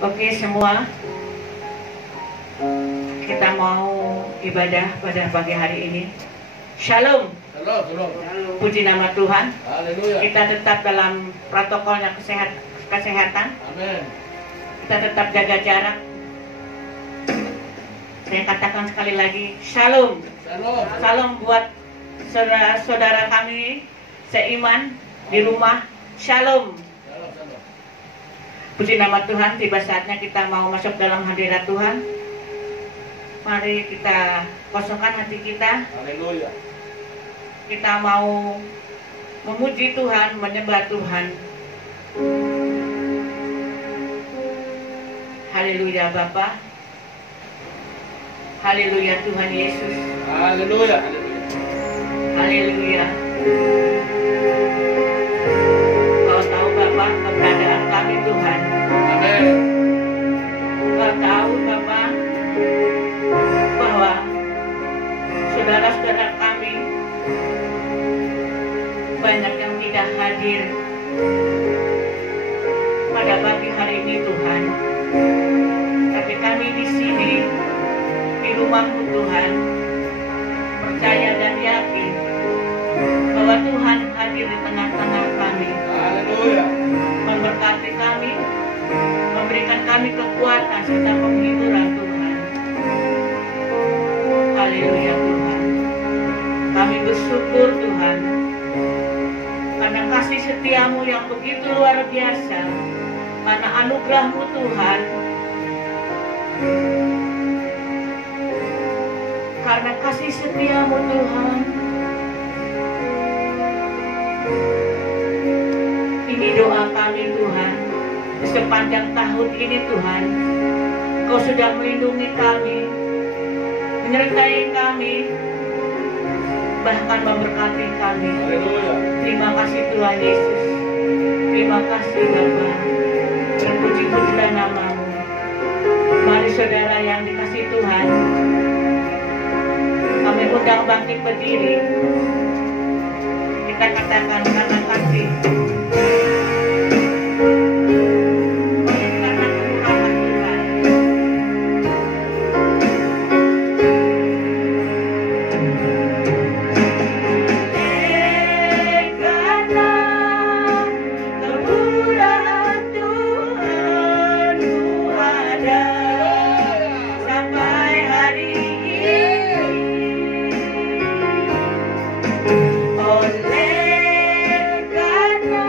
Oke semua, kita mau ibadah pada pagi hari ini. Shalom. Puji nama Tuhan. Haleluya. Kita tetap dalam protokolnya kesehatan. Amin. Kita tetap jaga jarak. Saya katakan sekali lagi, Shalom. Shalom. Salam buat saudara-saudara kami seiman di rumah. Shalom. Shalom. Puji nama Tuhan, tiba saatnya kita mau masuk dalam hadirat Tuhan. Mari kita kosongkan hati kita. Haleluya. Kita mau memuji Tuhan, menyembah Tuhan. Haleluya Bapa. Haleluya Tuhan Yesus. Haleluya. Haleluya. Kau tahu Bapa keberadaan kami Tuhan. Amin. Kau tahu Bapa bahwa saudara-saudara kami banyak yang tidak hadir pada pagi hari ini Tuhan. Tapi kami di sini di rumah-Mu Tuhan percaya dan yakin bahwa Tuhan hadir di tengah-tengah kami. Haleluya. Memberkati kami, memberikan kami kekuatan serta penghiburan Tuhan. Haleluya Tuhan. Kami bersyukur Tuhan karena kasih setiamu yang begitu luar biasa, karena anugerah-Mu Tuhan, karena kasih setiamu Tuhan. Ini doa kami Tuhan, di sepanjang tahun ini Tuhan, Kau sudah melindungi kami, menyertai kami, bahkan memberkati kami. Haleluya. Terima kasih Tuhan Yesus. Terima kasih Bapa. Terpuji-pujilah nama-Mu. Mari saudara yang dikasih Tuhan, kami undang bangkit berdiri. Kita katakan karena kasih. Karena kemurahan Tuhan. Karena kemurahan Tuhan ku ada sampai hari ini. Oleh karena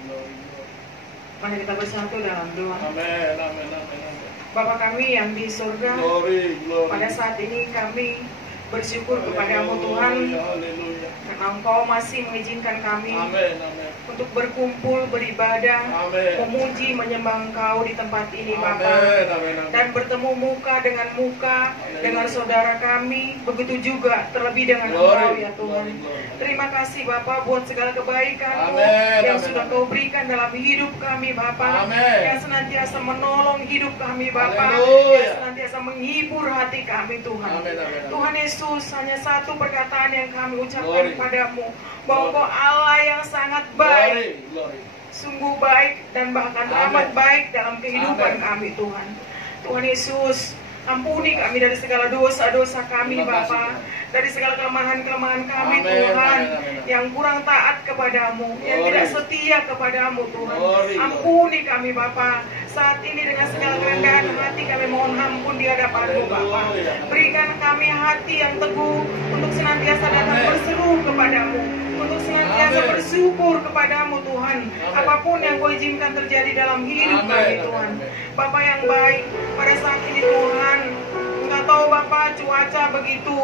glory, glory. Mari kita bersatu dalam doa. Amin, amin, amin, amin. Bapa kami yang di surga, Glory, glory. pada saat ini kami bersyukur kepadamu Tuhan, Haleluya. karena Engkau masih mengizinkan kami Amin, amin. untuk berkumpul, beribadah, Amin. memuji, menyembah Engkau di tempat ini Bapa. Amin, amin, amin. Dan bertemu muka dengan muka dengan saudara kami, begitu juga terlebih dengan Engkau ya Tuhan. Terima kasih Bapa buat segala kebaikan-Mu Amin, yang amin, sudah amin. Kau berikan dalam hidup kami Bapa, Amin. yang senantiasa menolong hidup kami Bapa, Haleluya. yang senantiasa menghibur hati kami Tuhan. Amin, amin, amin. Tuhan Yesus, hanya satu perkataan yang kami ucapkan Glory. kepadamu, bahwa Glory. Kau Allah yang sangat baik, Glory, glory. sungguh baik dan bahkan Amin. amat baik dalam kehidupan Amin. kami Tuhan. Tuhan Yesus, ampuni kami dari segala dosa-dosa kami Terima kasih, Bapa, Tuhan. dari segala kelemahan-kelemahan kami Amin, Tuhan, amin, amin, amin. yang kurang taat kepadamu, yang Glory. tidak setia kepadamu Tuhan. Glory, Ampuni kami Bapa. Saat ini dengan segala kerendahan hati kami mohon ampun di hadapan-Mu Bapa. Haleluya. Berikan kami hati yang teguh untuk senantiasa datang Amin. berseru kepadamu, untuk senantiasa Amin. bersyukur kepadamu Tuhan. Amin. Apapun yang Kau izinkan terjadi dalam hidup Amin. kami Tuhan. Amin. Bapa yang baik, pada saat ini Tuhan, Engkau tahu Bapa cuaca begitu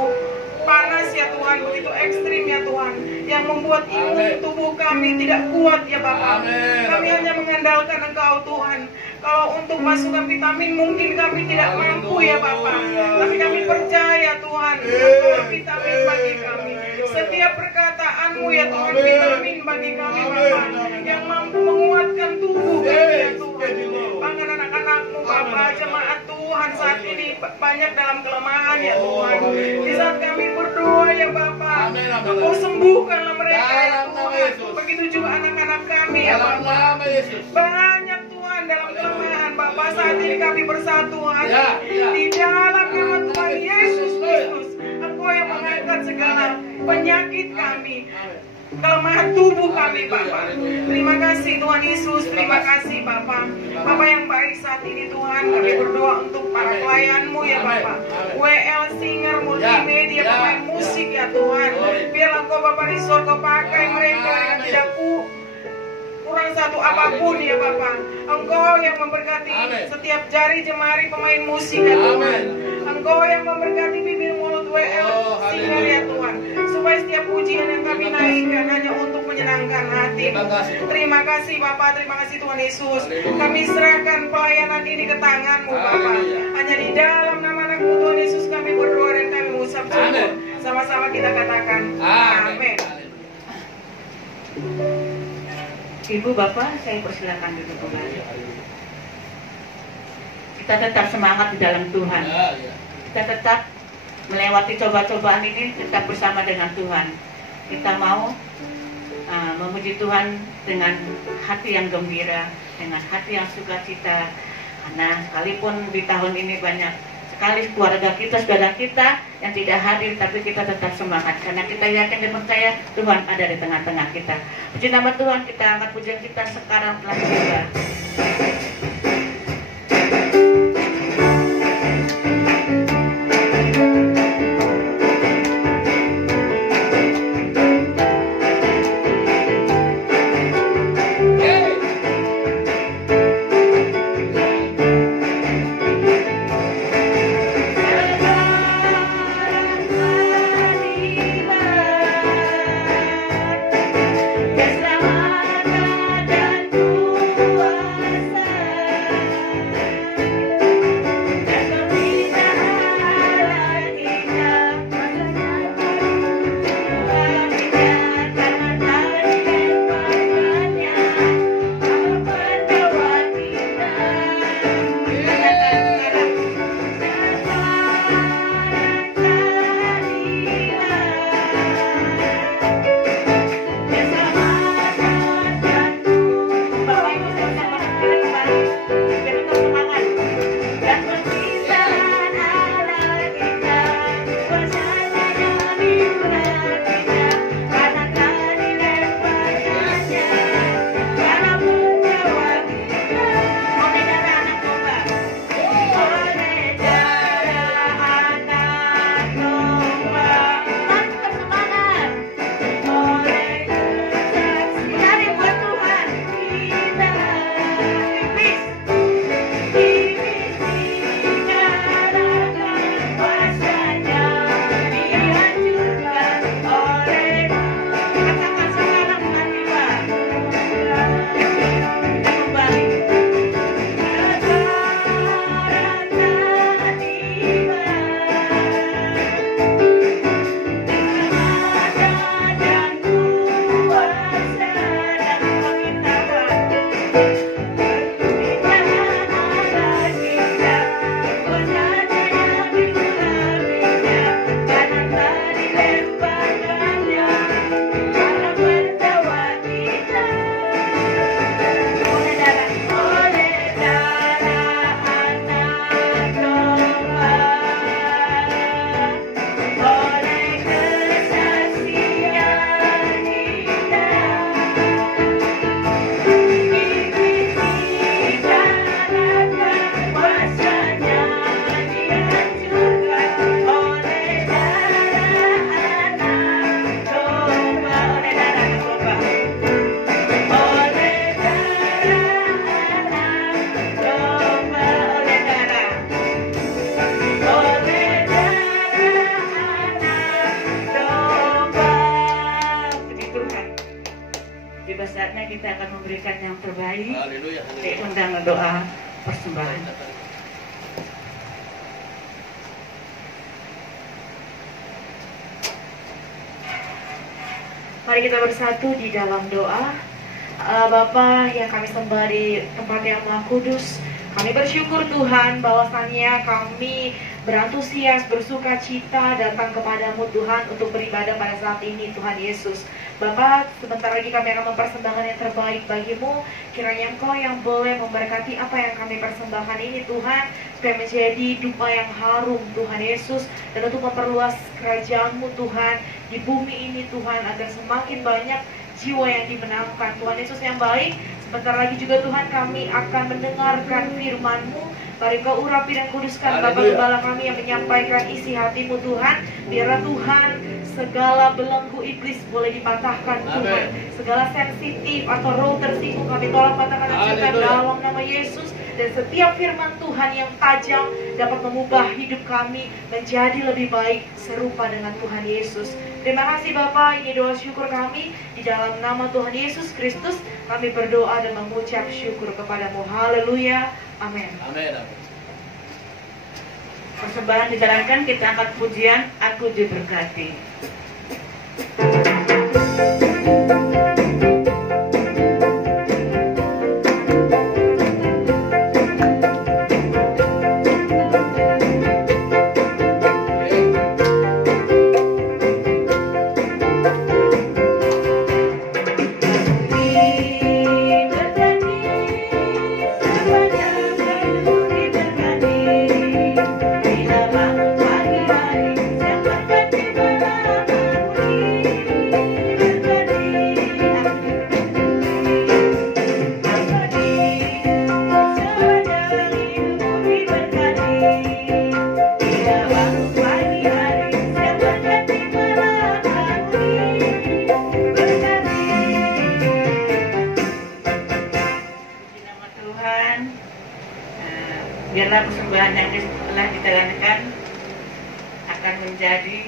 panas ya Tuhan, begitu ekstrim ya Tuhan, yang membuat imun Amin. tubuh kami tidak kuat ya Bapa. Amin. Kami Amin. hanya mengandalkan Engkau Tuhan. Kalau untuk masukkan vitamin mungkin kami tidak mampu ya Bapa, tapi kami percaya Tuhan, Engkau vitamin bagi kami. Setiap perkataan-Mu ya Tuhan, Amin. vitamin bagi kami Bapa, Amin. yang mampu menguatkan tubuh kami ya Yes, Tuhan. yes, Lord. Bahkan anak-anak-Mu Bapa, Amin. jemaat Tuhan saat ini banyak dalam kelemahan ya Oh, Tuhan. haleluya. Di saat kami berdoa ya Bapa, Amin, amin. Engkau sembuhkanlah mereka ya Dalam nama Tuhan. Yesus. Begitu juga anak-anak kami ya Dalam Bapa. nama Yesus. Banyak Tuhan dalam kelemahan Bapa, saat ini kami bersatu hati Ya, ya. di dalam nama Tuhan Yesus Kristus. Engkau yang mengangkat segala penyakit kami, Amin. kelemahan tubuh kami Bapa. Haleluya. Terima kasih Tuhan Yesus, terima kasih Bapa. Bapa yang baik saat ini Tuhan, kami berdoa untuk para Amin. pelayan-Mu ya Amin. Bapa. Amin. WL Singer Multimedia, Ya, ya, pemain musik ya Tuhan. Glory. Biarlah Engkau Bapa di surga pakai mereka dengan Amin. tidak kurang satu apapun ya Bapa. Engkau yang memberkati Amin. setiap jari jemari pemain musik ya Tuhan. Amin. Engkau yang memberkati bibir mulut WL Oh, Singer haleluya. ya Tuhan. Supaya setiap pujian yang kami Terima kasih. naikkan hanya untuk menyenangkan hati. Terima kasih, Tuhan. Terima kasih Bapa, terima kasih Tuhan Yesus. Haleluya. Kami serahkan pelayanan ini ke tangan-Mu Bapa. Haleluya. Hanya di dalam nama anak-Mu Tuhan Yesus kami berdoa dan kami mengucap syukur. Amin. Sama-sama kita katakan Amin. amin. Ibu Bapak, saya persilakan duduk kembali. Kita tetap semangat di dalam Tuhan. Ya, ya. Kita tetap melewati coba-cobaan ini tetap bersama dengan Tuhan. Kita mau memuji Tuhan dengan hati yang gembira, dengan hati yang sukacita. Karena sekalipun di tahun ini banyak sekali keluarga kita, saudara kita yang tidak hadir, tapi kita tetap semangat karena kita yakin dan percaya Tuhan ada di tengah-tengah kita. Puji nama Tuhan, kita angkat pujian kita sekarang telah tiba. Keselamatan dan kuasa kembali Haleluya. diundang doa persembahan. Mari kita bersatu di dalam doa. Bapa yang kami sembah di tempat yang Maha Kudus, kami bersyukur Tuhan bahwasannya kami berantusias, bersuka cita datang kepadamu Tuhan untuk beribadah pada saat ini Tuhan Yesus. Bapa, sebentar lagi kami akan mempersembahkan yang terbaik bagimu. Kiranya Engkau yang boleh memberkati apa yang kami persembahkan ini Tuhan, supaya menjadi dupa yang harum Tuhan Yesus, dan untuk memperluas kerajaan-Mu Tuhan di bumi ini Tuhan, agar semakin banyak jiwa yang dimenangkan. Tuhan Yesus yang baik, sebentar lagi juga Tuhan kami akan mendengarkan firman-Mu. Mari Kau urapi dan kuduskan Bapak Gembala kami yang menyampaikan isi hati-Mu Tuhan. Biarlah Tuhan segala belenggu iblis boleh dipatahkan Tuhan. Segala sensitif atau roh tersinggung kami tolak patahkan hancurkan dalam nama Yesus. Dan setiap firman Tuhan yang tajam dapat mengubah hidup kami menjadi lebih baik serupa dengan Tuhan Yesus. Terima kasih Bapak, ini doa syukur kami. Di dalam nama Tuhan Yesus Kristus kami berdoa dan mengucap syukur kepadamu. Haleluya. Amin. Amin. Persembahan dijalankan, kita angkat pujian Aku Diberkati. Biarlah persembahan yang telah dijalankan akan menjadi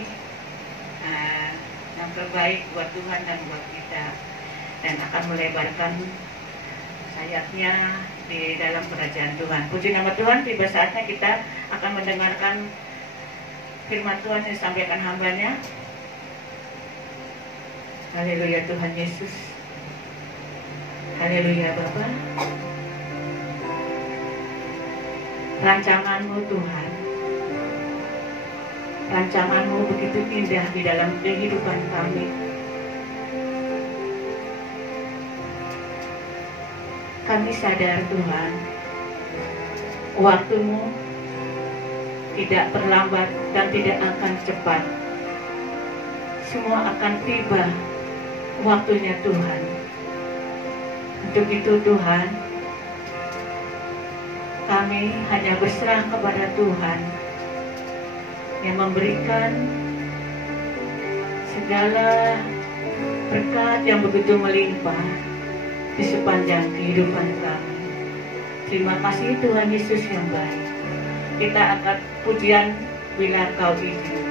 yang terbaik buat Tuhan dan buat kita, dan akan melebarkan sayapnya di dalam kerajaan Tuhan. Puji nama Tuhan. Tiba saatnya kita akan mendengarkan firman Tuhan yang disampaikan hambanya. Haleluya Tuhan Yesus. Haleluya Bapa. Rancangan-Mu Tuhan, rancangan-Mu begitu indah di dalam kehidupan kami. Kami sadar Tuhan, waktu-Mu tidak terlambat dan tidak akan cepat. Semua akan tiba waktunya Tuhan. Untuk itu Tuhan, kami hanya berserah kepada Tuhan yang memberikan segala berkat yang begitu melimpah di sepanjang kehidupan kami. Terima kasih Tuhan Yesus yang baik. Kita angkat pujian bila Kau izinkan.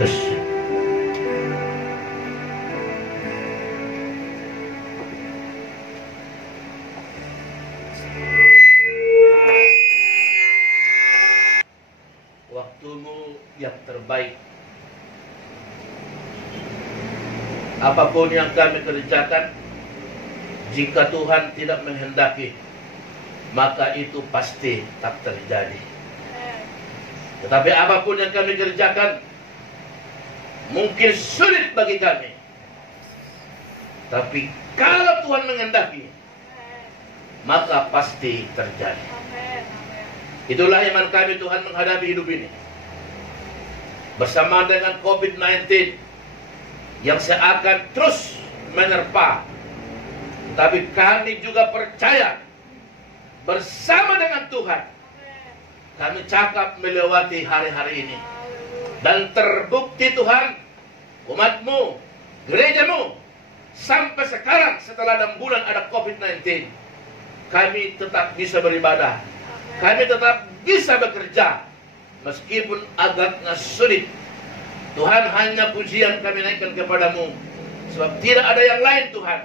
Terus. Waktumu yang terbaik. Apapun yang kami kerjakan, jika Tuhan tidak menghendaki, maka itu pasti tak terjadi. Tetapi apapun yang kami kerjakan, mungkin sulit bagi kami. Tapi kalau Tuhan menghendaki, maka pasti terjadi. Itulah iman kami Tuhan menghadapi hidup ini. Bersama dengan COVID-19 yang seakan terus menerpa, tapi kami juga percaya bersama dengan Tuhan kami cakap melewati hari-hari ini. Dan terbukti Tuhan, umatmu, gerejamu, sampai sekarang setelah 6 bulan ada COVID-19, kami tetap bisa beribadah. Kami tetap bisa bekerja, meskipun agaknya sulit. Tuhan, hanya pujian kami naikkan kepadamu, sebab tidak ada yang lain Tuhan.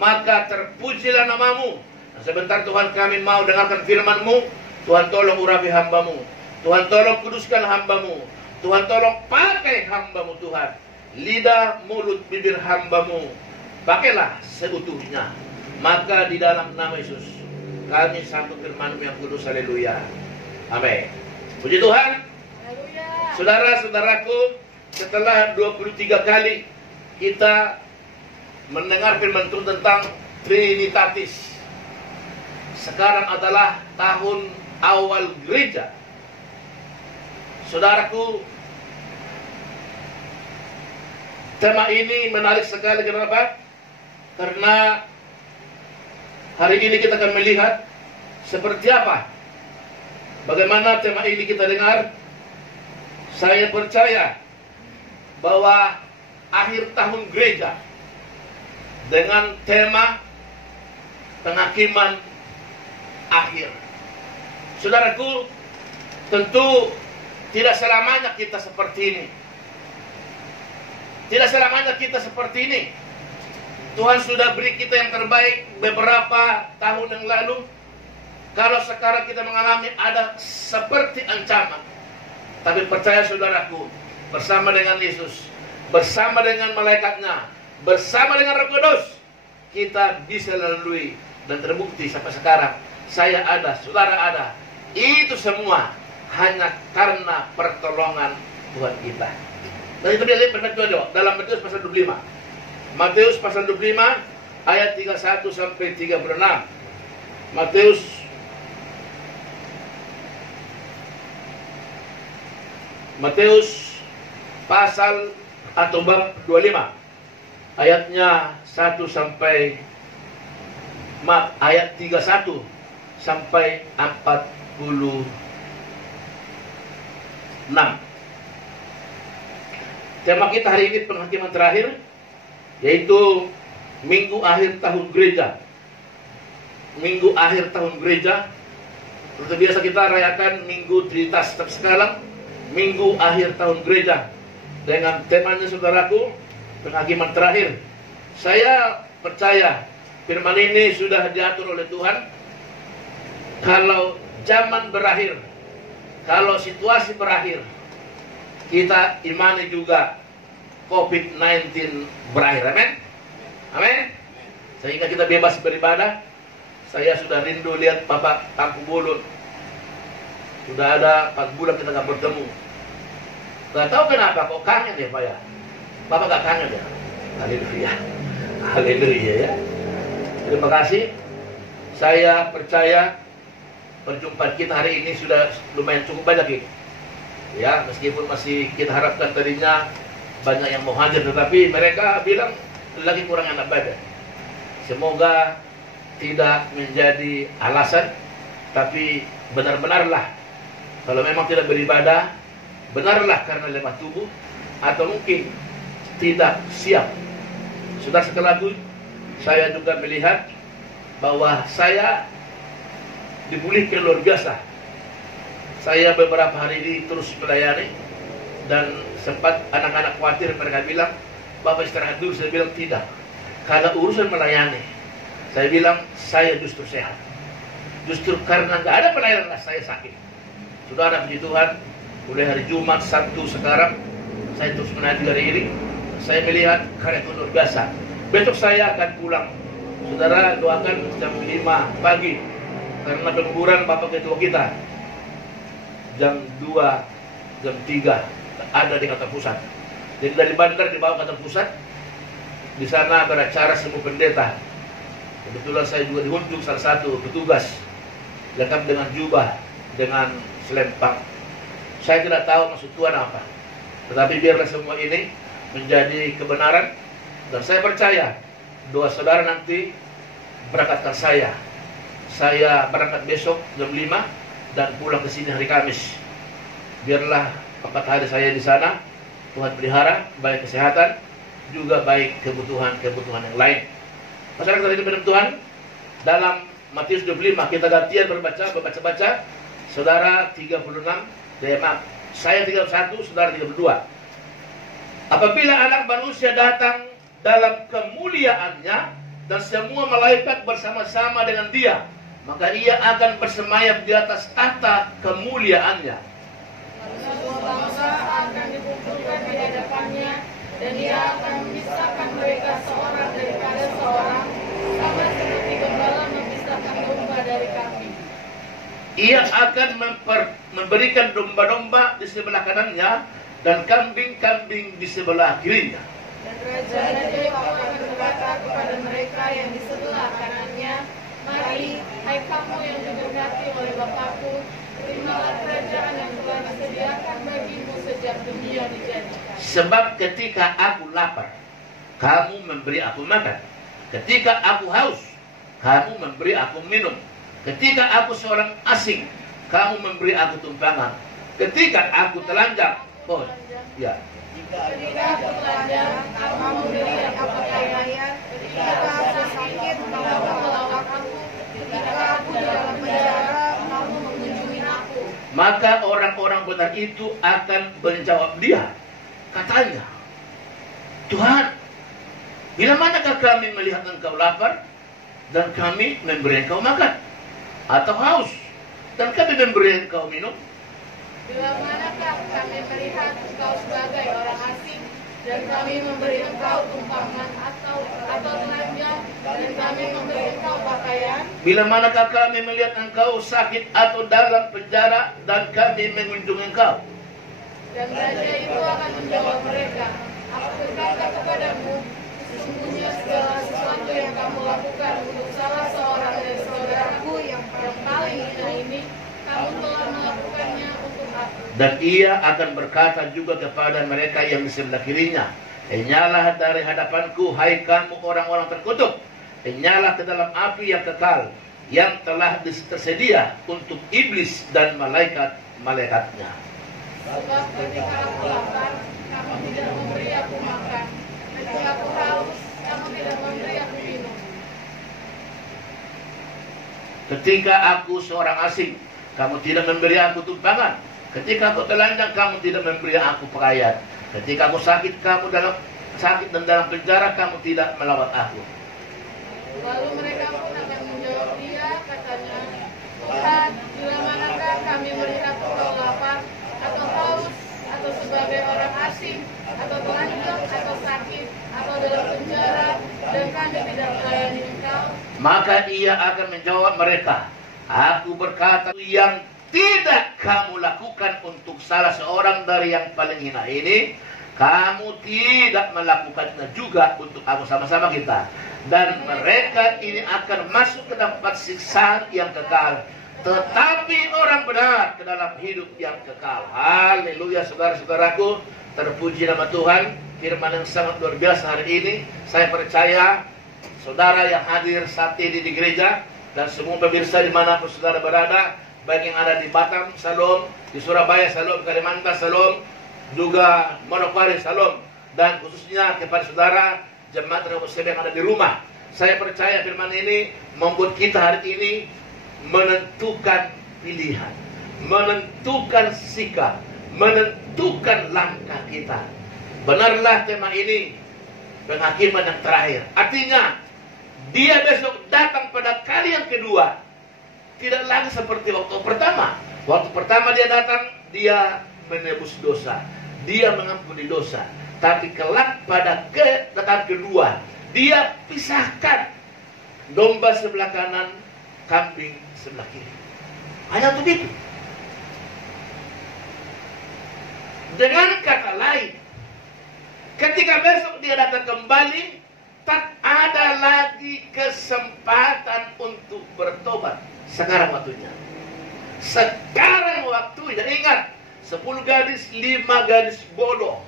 Maka terpujilah namamu. Dan sebentar Tuhan kami mau dengarkan firman-Mu. Tuhan tolong urapi hamba-Mu. Tuhan tolong kuduskan hamba-Mu. Tuhan tolong pakai hamba-Mu Tuhan. Lidah, mulut, bibir hamba-Mu pakailah seutuhnya. Maka di dalam nama Yesus kami sambut firman-Mu yang kudus. Haleluya. Amin. Puji Tuhan. Saudara-saudaraku, setelah 23 kali kita mendengar firman Tuhan tentang Trinitatis, sekarang adalah tahun awal gereja. Saudaraku, tema ini menarik sekali. Kenapa? Karena hari ini kita akan melihat seperti apa, bagaimana tema ini kita dengar. Saya percaya bahwa akhir tahun gereja dengan tema penghakiman akhir. Saudaraku, tentu tidak selamanya kita seperti ini. Tidak selamanya kita seperti ini. Tuhan sudah beri kita yang terbaik beberapa tahun yang lalu. Kalau sekarang kita mengalami ada seperti ancaman, tapi percaya saudaraku, bersama dengan Yesus, bersama dengan malaikatnya, bersama dengan Roh Kudus, kita bisa lalui. Dan terbukti sampai sekarang, saya ada, saudara ada. Itu semua hanya karena pertolongan Tuhan kita. Dan itu dia lihat perhatian dalam Matius pasal 25. Matius pasal 25 ayat 31 sampai 36. Matius pasal atau bab 25 ayatnya 1 sampai ayat 31 sampai 46. Tema kita hari ini penghakiman terakhir, yaitu minggu akhir tahun gereja. Minggu akhir tahun gereja. Seperti biasa kita rayakan Minggu Trinitas, tapi sekarang minggu akhir tahun gereja dengan temanya saudaraku, penghakiman terakhir. Saya percaya firman ini sudah diatur oleh Tuhan. Kalau zaman berakhir, kalau situasi berakhir, kita imani juga COVID-19 berakhir. Amin. Amin. Sehingga kita bebas beribadah. Saya sudah rindu lihat Bapak Tangku Bulut. Sudah ada 4 bulan kita gak bertemu. Gak tahu kenapa kok kangen ya Pak ya. Bapak gak kangen ya. Haleluya. Haleluya ya. Terima kasih. Saya percaya perjumpaan kita hari ini sudah lumayan cukup banyak ini. Ya, meskipun masih kita harapkan tadinya banyak yang mau hadir, tetapi mereka bilang lagi kurang enak badan. Semoga tidak menjadi alasan, tapi benar-benarlah kalau memang tidak beribadah, benarlah karena lemah tubuh atau mungkin tidak siap. Sudah setelah itu saya juga melihat bahwa saya dipulihkan luar biasa. Saya beberapa hari ini terus melayani dan Sempat anak-anak khawatir, mereka bilang, Bapak istirahat dulu. Saya bilang tidak. Kalau urusan melayani, saya bilang saya justru sehat. Justru karena nggak ada pelayanan saya sakit. Saudara, puji Tuhan, mulai hari Jumat, Sabtu sekarang saya terus menaati hari ini. Saya melihat karya luar biasa. Besok saya akan pulang. Saudara, doakan jam 5 pagi karena penguburan Bapak Ketua kita jam 2, jam 3 ada di kantor pusat. Jadi dari bandar dibawa ke kantor pusat. Di sana beracara semua pendeta. Kebetulan saya juga diunjuk salah satu petugas lengkap dengan jubah, dengan selempang. Saya tidak tahu maksud Tuhan apa, tetapi biarlah semua ini menjadi kebenaran. Dan saya percaya doa saudara nanti berangkatkan saya. Saya berangkat besok jam 5 dan pulang ke sini hari Kamis. Biarlah 4 hari saya di sana. Tuhan pelihara, baik kesehatan, juga baik kebutuhan-kebutuhan yang lain. Masyarakat ini benar Tuhan, dalam Matius 25 kita gantian berbaca. Saudara 36, maaf, saya 31, saudara 32. Apabila anak manusia datang dalam kemuliaannya dan semua malaikat bersama-sama dengan dia, maka ia akan bersemayam di atas tahta kemuliaannya. Semua bangsa akan dikumpulkan di hadapannya, dan dia akan memisahkan mereka seorang daripada seorang, sama seperti gembala memisahkan domba dari kambing. Ia akan memberikan domba-domba di sebelah kanannya dan kambing-kambing di sebelah kirinya. Dan Raja itu akan berkata kepada mereka yang di sebelah kanannya, "Mari, hai kamu yang diberkati oleh Bapakku, terimalah kerajaan yang telah disediakan bagimu sejak dunia dijadikan. Sebab ketika aku lapar, kamu memberi aku makan. Ketika aku haus, kamu memberi aku minum. Ketika aku seorang asing, kamu memberi aku tumpangan. Ketika aku telanjang, Ketika aku telanjang, kamu memberi aku pakaian. Ketika aku sakit, kamu melawat aku. Ketika aku dalam penjara, kamu mengunjungi aku." Maka orang-orang benar itu akan menjawab dia, katanya, "Tuhan, bila manakah kami melihat engkau lapar dan kami memberi engkau makan, atau haus dan kami memberi engkau minum? Bila manakah kami melihat engkau sebagai orang asing dan kami memberi engkau tumpangan atau telanjang dan kami memberi engkau pakaian? Bila manakah kami melihat engkau sakit atau dalam penjara dan kami mengunjungi engkau?" Dan raja itu akan menjawab mereka, "Aku berkata kepadamu, sesungguhnya segala sesuatu yang kamu lakukan untuk salah seorang dari saudaraku yang paling hina ini, kamu telah melakukannya untuk aku." Dan ia akan berkata juga kepada mereka yang di sebelah kirinya, "Enyalah dari hadapanku, hai kamu orang-orang terkutuk. Enyalah ke dalam api yang kekal, yang telah tersedia untuk iblis dan malaikat-malaikatnya." Sebab ketika aku lapar, kamu tidak memberi aku makan. Ketika aku haus, kamu tidak memberi aku minum. Ketika aku seorang asing, kamu tidak memberi aku tumpangan. Ketika aku telanjang, kamu tidak memberi aku pakaian. Ketika aku sakit dan dalam penjara, kamu tidak melawat aku. Lalu mereka pun akan menjawab dia, katanya, "Tuhan, bila manakah kami melihat engkau lapar, atau haus, atau sebagai orang asing, atau telanjang, atau sakit, atau dalam penjara, dan kami tidak melayani engkau?" Maka ia akan menjawab mereka, "Aku berkata, yang tidak kamu lakukan untuk salah seorang dari yang paling hina ini, kamu tidak melakukannya juga untuk aku." Sama-sama kita. Dan mereka ini akan masuk ke tempat siksaan yang kekal, tetapi orang benar ke dalam hidup yang kekal. Haleluya, saudara-saudaraku. Terpuji nama Tuhan. Firman yang sangat luar biasa hari ini. Saya percaya saudara yang hadir saat ini di gereja dan semua pemirsa dimanapun saudara berada, baik yang ada di Batam, Salom, di Surabaya, Salom, Kalimantan, Salom, juga Manokwari, Salom, dan khususnya kepada saudara jemaat Rehoboam yang ada di rumah. Saya percaya firman ini membuat kita hari ini menentukan pilihan, menentukan sikap, menentukan langkah kita. Benarlah tema ini, penghakiman yang terakhir. Artinya, dia besok datang pada kali yang kedua. Tidak lagi seperti waktu pertama. Waktu pertama dia datang, dia menebus dosa. Dia mengampuni dosa. Tapi kelak pada kedatangan kedua, dia pisahkan domba sebelah kanan, kambing sebelah kiri. Hanya untuk itu. Dengan kata lain, ketika besok dia datang kembali, tak ada lagi kesempatan untuk bertobat. Sekarang waktunya. Sekarang waktunya. Ingat, 10 gadis, 5 gadis bodoh.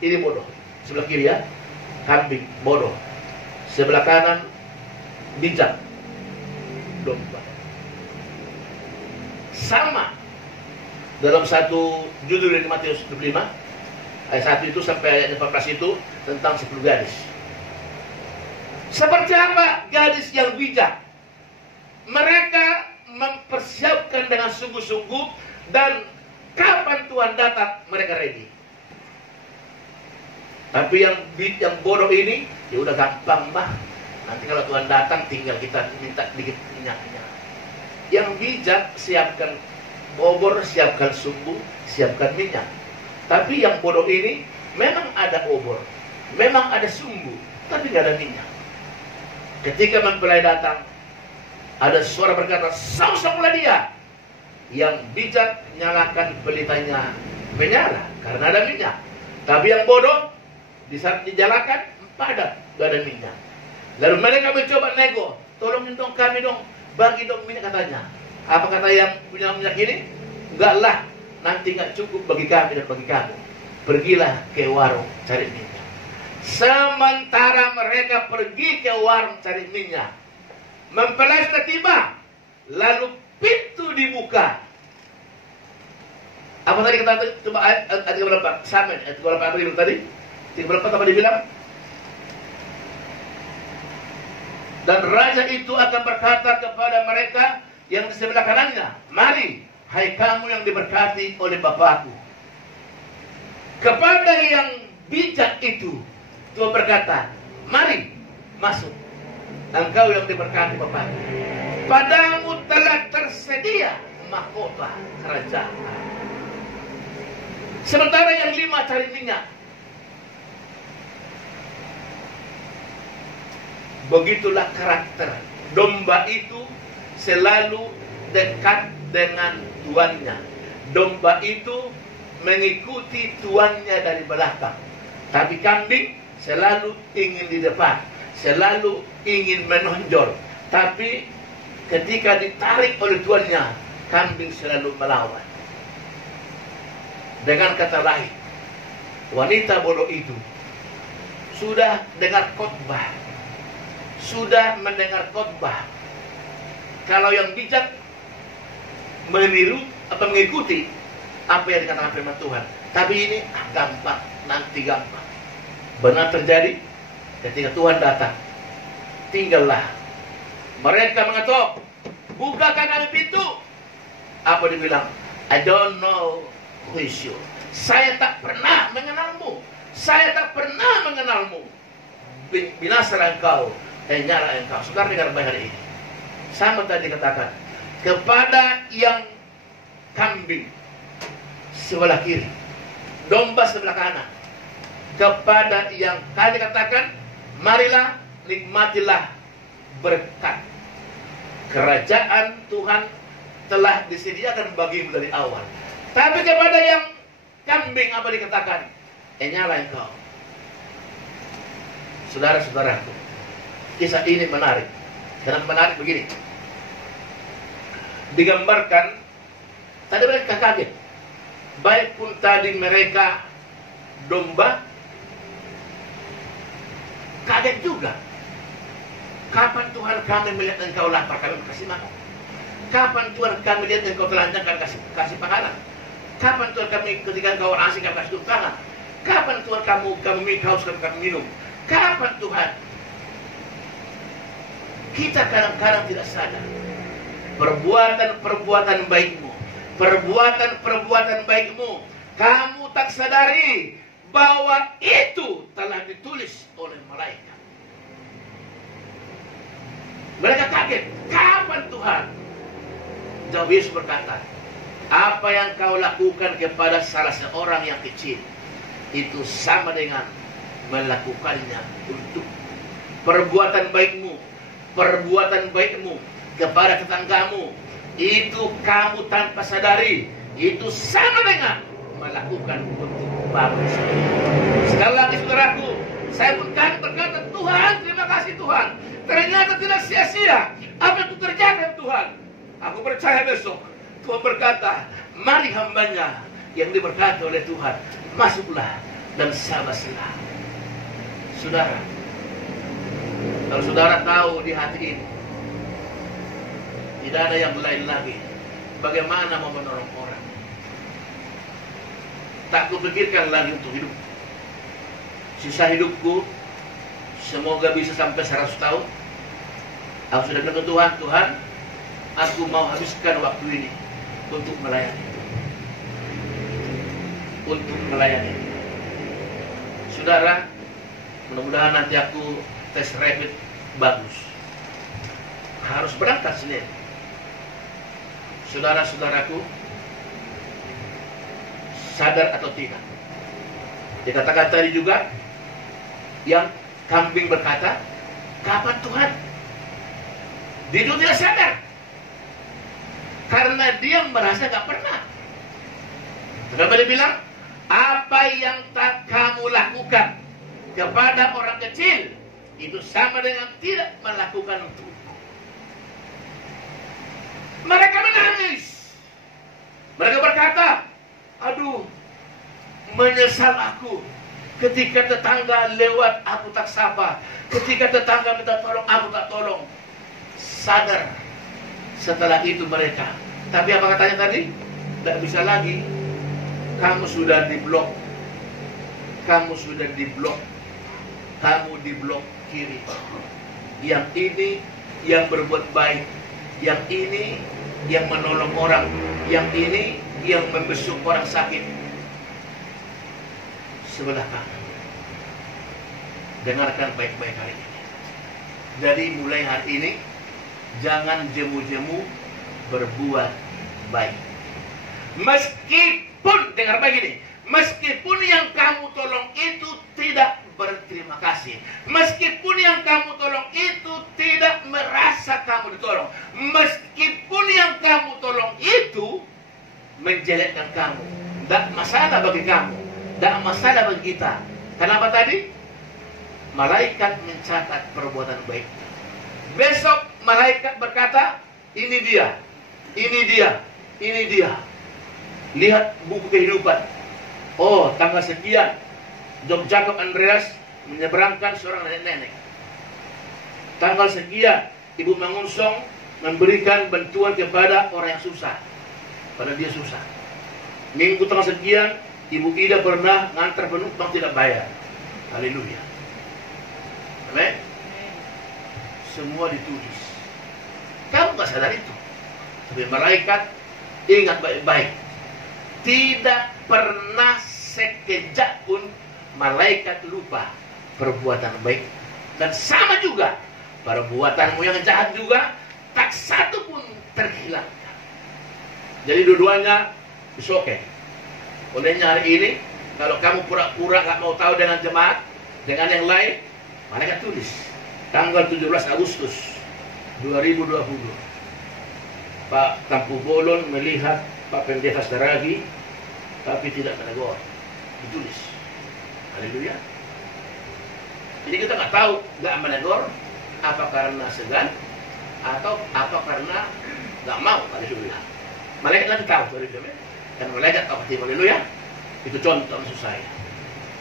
Ini bodoh. Sebelah kiri ya, kambing bodoh. Sebelah kanan bijak, domba. Sama dalam satu judul dari Matius 25 ayat 1 itu sampai ayat 14 itu tentang 10 gadis. Seperti apa gadis yang bijak? Mereka mempersiapkan dengan sungguh-sungguh, dan kapan Tuhan datang mereka ready. Tapi yang bodoh ini, ya udah gampang bah. Nanti kalau Tuhan datang tinggal kita minta dikit minyaknya. Yang bijak siapkan obor, siapkan sumbu, siapkan minyak. Tapi yang bodoh ini memang ada obor, memang ada sumbu, tapi nggak ada minyak. Ketika mempelai datang, ada suara berkata, "Song-songlah dia." Yang bijak nyalakan pelitanya menyala karena ada minyak. Tapi yang bodoh, di saat dijalakan padat, gak ada minyak. Lalu mereka mencoba nego, "Tolongin dong kami dong, bagi dong minyak," katanya. Apa kata yang punya minyak ini? "Enggak, nanti nggak cukup bagi kami dan bagi kamu. Pergilah ke warung cari minyak." Sementara mereka pergi ke warung cari minyak, mempelai sudah tiba, lalu pintu dibuka. Apa tadi kita coba ayat berapa? Sama ayat berapa apa itu tadi? 34 apa dibilang? Dan raja itu akan berkata kepada mereka yang di sebelah kanannya, "Mari, hai kamu yang diberkati oleh Bapakku." Kepada yang bijak itu, Tuhan berkata, "Mari, masuk. Engkau yang diberkati Bapakku. Padamu telah tersedia mahkota kerajaan." Sementara yang 5 cari minyak. Begitulah karakter. Domba itu selalu dekat dengan tuannya. Domba itu mengikuti tuannya dari belakang. Tapi kambing selalu ingin di depan, selalu ingin menonjol. Tapi ketika ditarik oleh tuannya, kambing selalu melawan. Dengan kata lain, wanita bodoh itu sudah dengar khotbah, sudah mendengar khotbah. Kalau yang bijak meniru atau mengikuti apa yang dikatakan firman Tuhan. Tapi ini gampang, nanti gampang. Benar terjadi ketika Tuhan datang. Tinggallah mereka mengetok, "Bukakan kami pintu." Apa dibilang? "I don't know who is you." Saya tak pernah mengenalmu. Saya tak pernah mengenalmu. Binasalah engkau, nyala engkau. Saudara dengar baik hari ini. Sama tadi dikatakan, kepada yang kambing sebelah kiri, domba sebelah kanan. Kepada yang tadi katakan, marilah nikmatilah berkat. Kerajaan Tuhan telah disediakan bagimu dari awal. Tapi kepada yang kambing apa dikatakan? Nyala engkau. Saudara-saudaraku, kisah ini menarik. Dan menarik begini. Digambarkan, tadi mereka kaget. Baik pun tadi mereka domba, kaget juga. Kapan Tuhan kami melihat engkau lapar, kami kasih makan? Kapan Tuhan kami lihat engkau telanjang, kami kasih pakaian? Kapan Tuhan kami ketika engkau asing, kami kasih tunjangan? Kapan Tuhan kami haus, kami minum? Kapan Tuhan? Kita kadang-kadang tidak sadar perbuatan-perbuatan baikmu, perbuatan-perbuatan baikmu kamu tak sadari bahwa itu telah ditulis oleh malaikat. Mereka kaget. Kapan Tuhan? Jawab Yesus berkata, apa yang kau lakukan kepada salah seorang yang kecil, itu sama dengan melakukannya untuk perbuatan baikmu kepada tetanggamu. Itu kamu tanpa sadari, itu sama dengan melakukan untuk bangsa. Sekali lagi saudaraku, saya pun kan berkata, Tuhan, terima kasih Tuhan. Ternyata tidak sia-sia apa yang kerjakan Tuhan. Aku percaya besok Tuhan berkata, mari hambanya yang diberkati oleh Tuhan, masuklah dan sabaslah. Saudara, kalau saudara tahu di hati ini tidak ada yang lain lagi, bagaimana mau menolong orang? Tak kupikirkan lagi untuk hidup. Sisa hidupku semoga bisa sampai 100 tahun. Aku sudah bilang ke Tuhan, Tuhan, aku mau habiskan waktu ini untuk melayani. Untuk melayani. Saudara, mudah-mudahan nanti aku tes rapid bagus. Harus berangkat Senin. Saudara-saudaraku, sadar atau tidak? Dikatakan tadi juga, yang kambing berkata, kapan Tuhan? Dia juga tidak sadar. Karena dia merasa gak pernah. Kenapa dia bilang, apa yang tak kamu lakukan kepada orang kecil, itu sama dengan tidak melakukan untukku. Mereka menangis. Mereka berkata, aduh, menyesal aku. Ketika tetangga lewat, aku tak sapa. Ketika tetangga minta tolong, aku tak tolong. Sadar setelah itu mereka. Tapi apa katanya tadi? Tidak bisa lagi. Kamu sudah diblok. Kamu sudah diblok. Kamu diblok kiri. Yang ini yang berbuat baik. Yang ini yang menolong orang. Yang ini yang membesuk orang sakit. Sebelah kanan. Dengarkan baik-baik hari ini. Jadi mulai hari ini, jangan jemu-jemu berbuat baik. Meskipun, dengar baik ini, meskipun yang kamu tolong itu tidak berterima kasih, meskipun yang kamu tolong itu tidak merasa kamu ditolong, meskipun yang kamu tolong itu menjelekkan kamu, tidak masalah bagi kamu, tidak masalah bagi kita. Kenapa tadi? Malaikat mencatat perbuatan baik. Besok malaikat berkata, ini dia, ini dia, ini dia. Lihat buku kehidupan. Oh, tanggal sekian, Job Jacob Andreas menyeberangkan seorang nenek-nenek. Tanggal sekian, Ibu Mangunsong memberikan bantuan kepada orang yang susah. Pada dia susah. Minggu tanggal sekian, Ibu Ida pernah ngantar penumpang tidak bayar. Haleluya. Amin. Semua ditulis. Kamu gak sadar itu. Tapi malaikat ingat baik-baik. Tidak pernah sekejap pun malaikat lupa perbuatan baik. Dan sama juga perbuatanmu yang jahat juga tak satu pun terhilang. Jadi dua-duanya is okay. Olehnya hari ini, kalau kamu pura-pura gak mau tahu dengan jemaat, dengan yang lain, malaikat tulis tanggal 17 Agustus 2020. Pak Tampu Bolon melihat Pak Pendeta Saragi, tapi tidak menegur. Ditulis. Haleluya. Jadi kita nggak tahu, nggak menegur, apa karena segan, atau apa karena nggak mau. Haleluya. Malaikat nanti tahu, haleluya. Dan malaikat tahu, haleluya. Itu contoh maksud saya.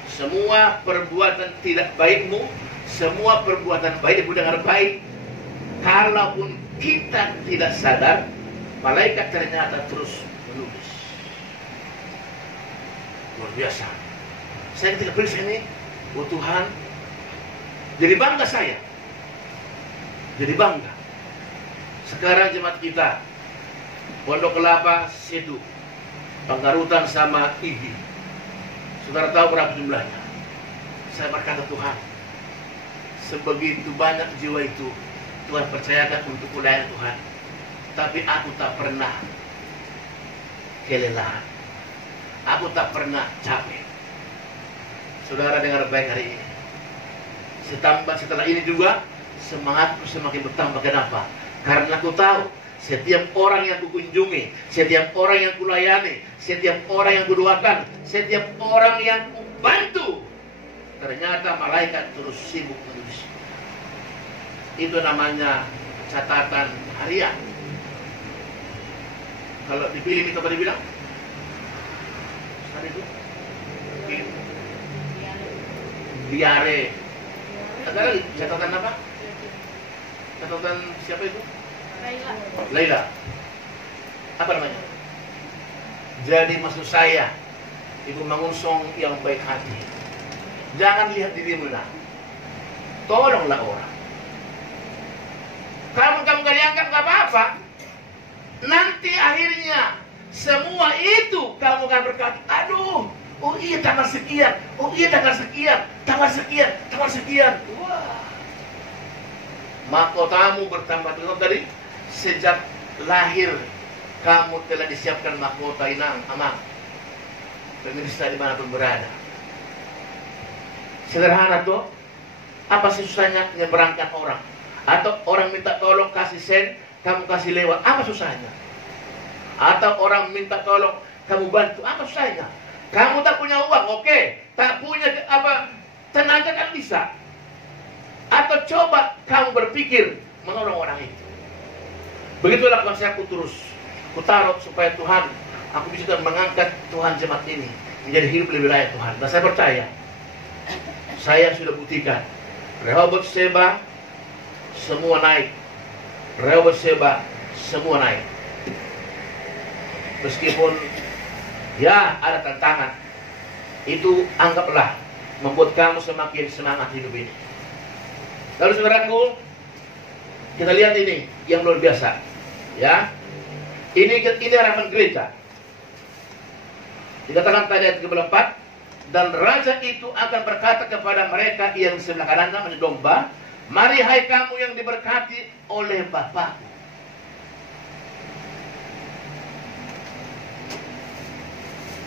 Semua perbuatan tidak baikmu, semua perbuatan baik, ibu dengar baik. Kalaupun kita tidak sadar, malaikat ternyata terus menulis. Luar biasa. Saya tidak tulis ini, oh Tuhan, jadi bangga saya. Jadi bangga. Sekarang jemaat kita, Pondok Kelapa, Situ, Panggarutan sama Idi. Saudara tahu berapa jumlahnya? Saya berkata, Tuhan, sebegitu banyak jiwa itu Tuhan percayakan untuk melayani Tuhan. Tapi aku tak pernah kelelahan. Aku tak pernah capek. Saudara dengar baik hari ini. Setelah ini juga semangatku semakin bertambah. Kenapa? Karena aku tahu setiap orang yang kukunjungi, setiap orang yang kulayani, setiap orang yang kudoakan, setiap orang yang kubantu, ternyata malaikat terus sibuk menulis. Itu namanya catatan harian. Kalau di film itu apa dibilang? Tadi itu diare. Ada lagi catatan apa? Catatan siapa itu? Laila. Apa namanya? Jadi maksud saya, Ibu Mangusong yang baik hati, jangan lihat dirimu lah. Tolonglah orang. Kamu gak diangkat gak apa-apa. Nanti akhirnya semua itu kamu akan berkata, aduh, oh iya tanggal sekian, oh iya tanggal sekian, tanggal sekian, tanggal sekian. Wah. Mahkotamu bertambah terus tadi. Sejak lahir kamu telah disiapkan mahkota inang aman. Pemirsa dimanapun berada. Sederhana tuh. Apa sih susahnya menyeberangkan orang? Atau orang minta tolong kasih sen, kamu kasih lewat. Apa susahnya? Atau orang minta tolong kamu bantu. Apa susahnya? Kamu tak punya uang, oke. Tak punya tenaga kan bisa. Atau coba kamu berpikir menolong orang itu. Begitulah konsep aku terus kutaruh supaya Tuhan, aku bisa mengangkat Tuhan jemaat ini menjadi hidup lebih layak Tuhan. Dan saya percaya, saya sudah buktikan Rehoboth Sheba semua naik, Rehoboth Sheba semua naik. Meskipun ya ada tantangan, itu anggaplah membuat kamu semakin semangat hidup ini. Lalu saudaraku, kita lihat ini yang luar biasa. Ya, ini harapan gereja. Dikatakan tadi ayat ke-4, dan raja itu akan berkata kepada mereka yang sebelah kanannya menjadi domba, mari hai kamu yang diberkati oleh Bapakku.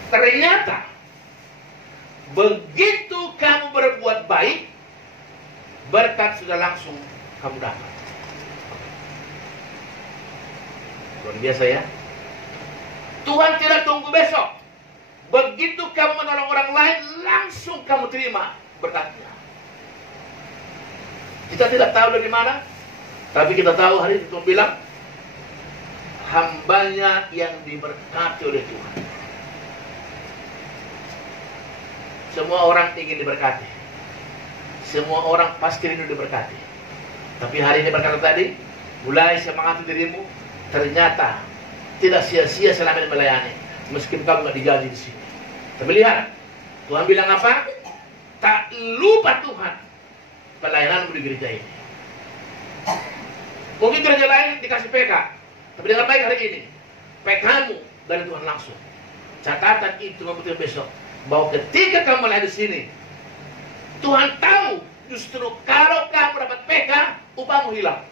Ternyata begitu kamu berbuat baik, berkat sudah langsung kamu dapat. Luar biasa ya. Tuhan tidak tunggu besok. Begitu kamu menolong orang lain, langsung kamu terima berkatnya. Kita tidak tahu dari mana, tapi kita tahu hari itu Tuhan bilang, hambanya yang diberkati oleh Tuhan. Semua orang ingin diberkati. Semua orang pasti rindu diberkati. Tapi hari ini berkata tadi, mulai semangat dirimu. Ternyata tidak sia-sia selama ini melayani, meskipun kamu nggak digaji di sini. Tapi lihat, Tuhan bilang apa? Tak lupa Tuhan pelayananmu di gereja ini. Mungkin gereja lain dikasih PK, tapi dengan baik hari ini, PK-mu dari Tuhan langsung. Catatan itu membuktikan besok bahwa ketika kamu melayani di sini, Tuhan tahu justru kalau kamu dapat PK, upahmu hilang.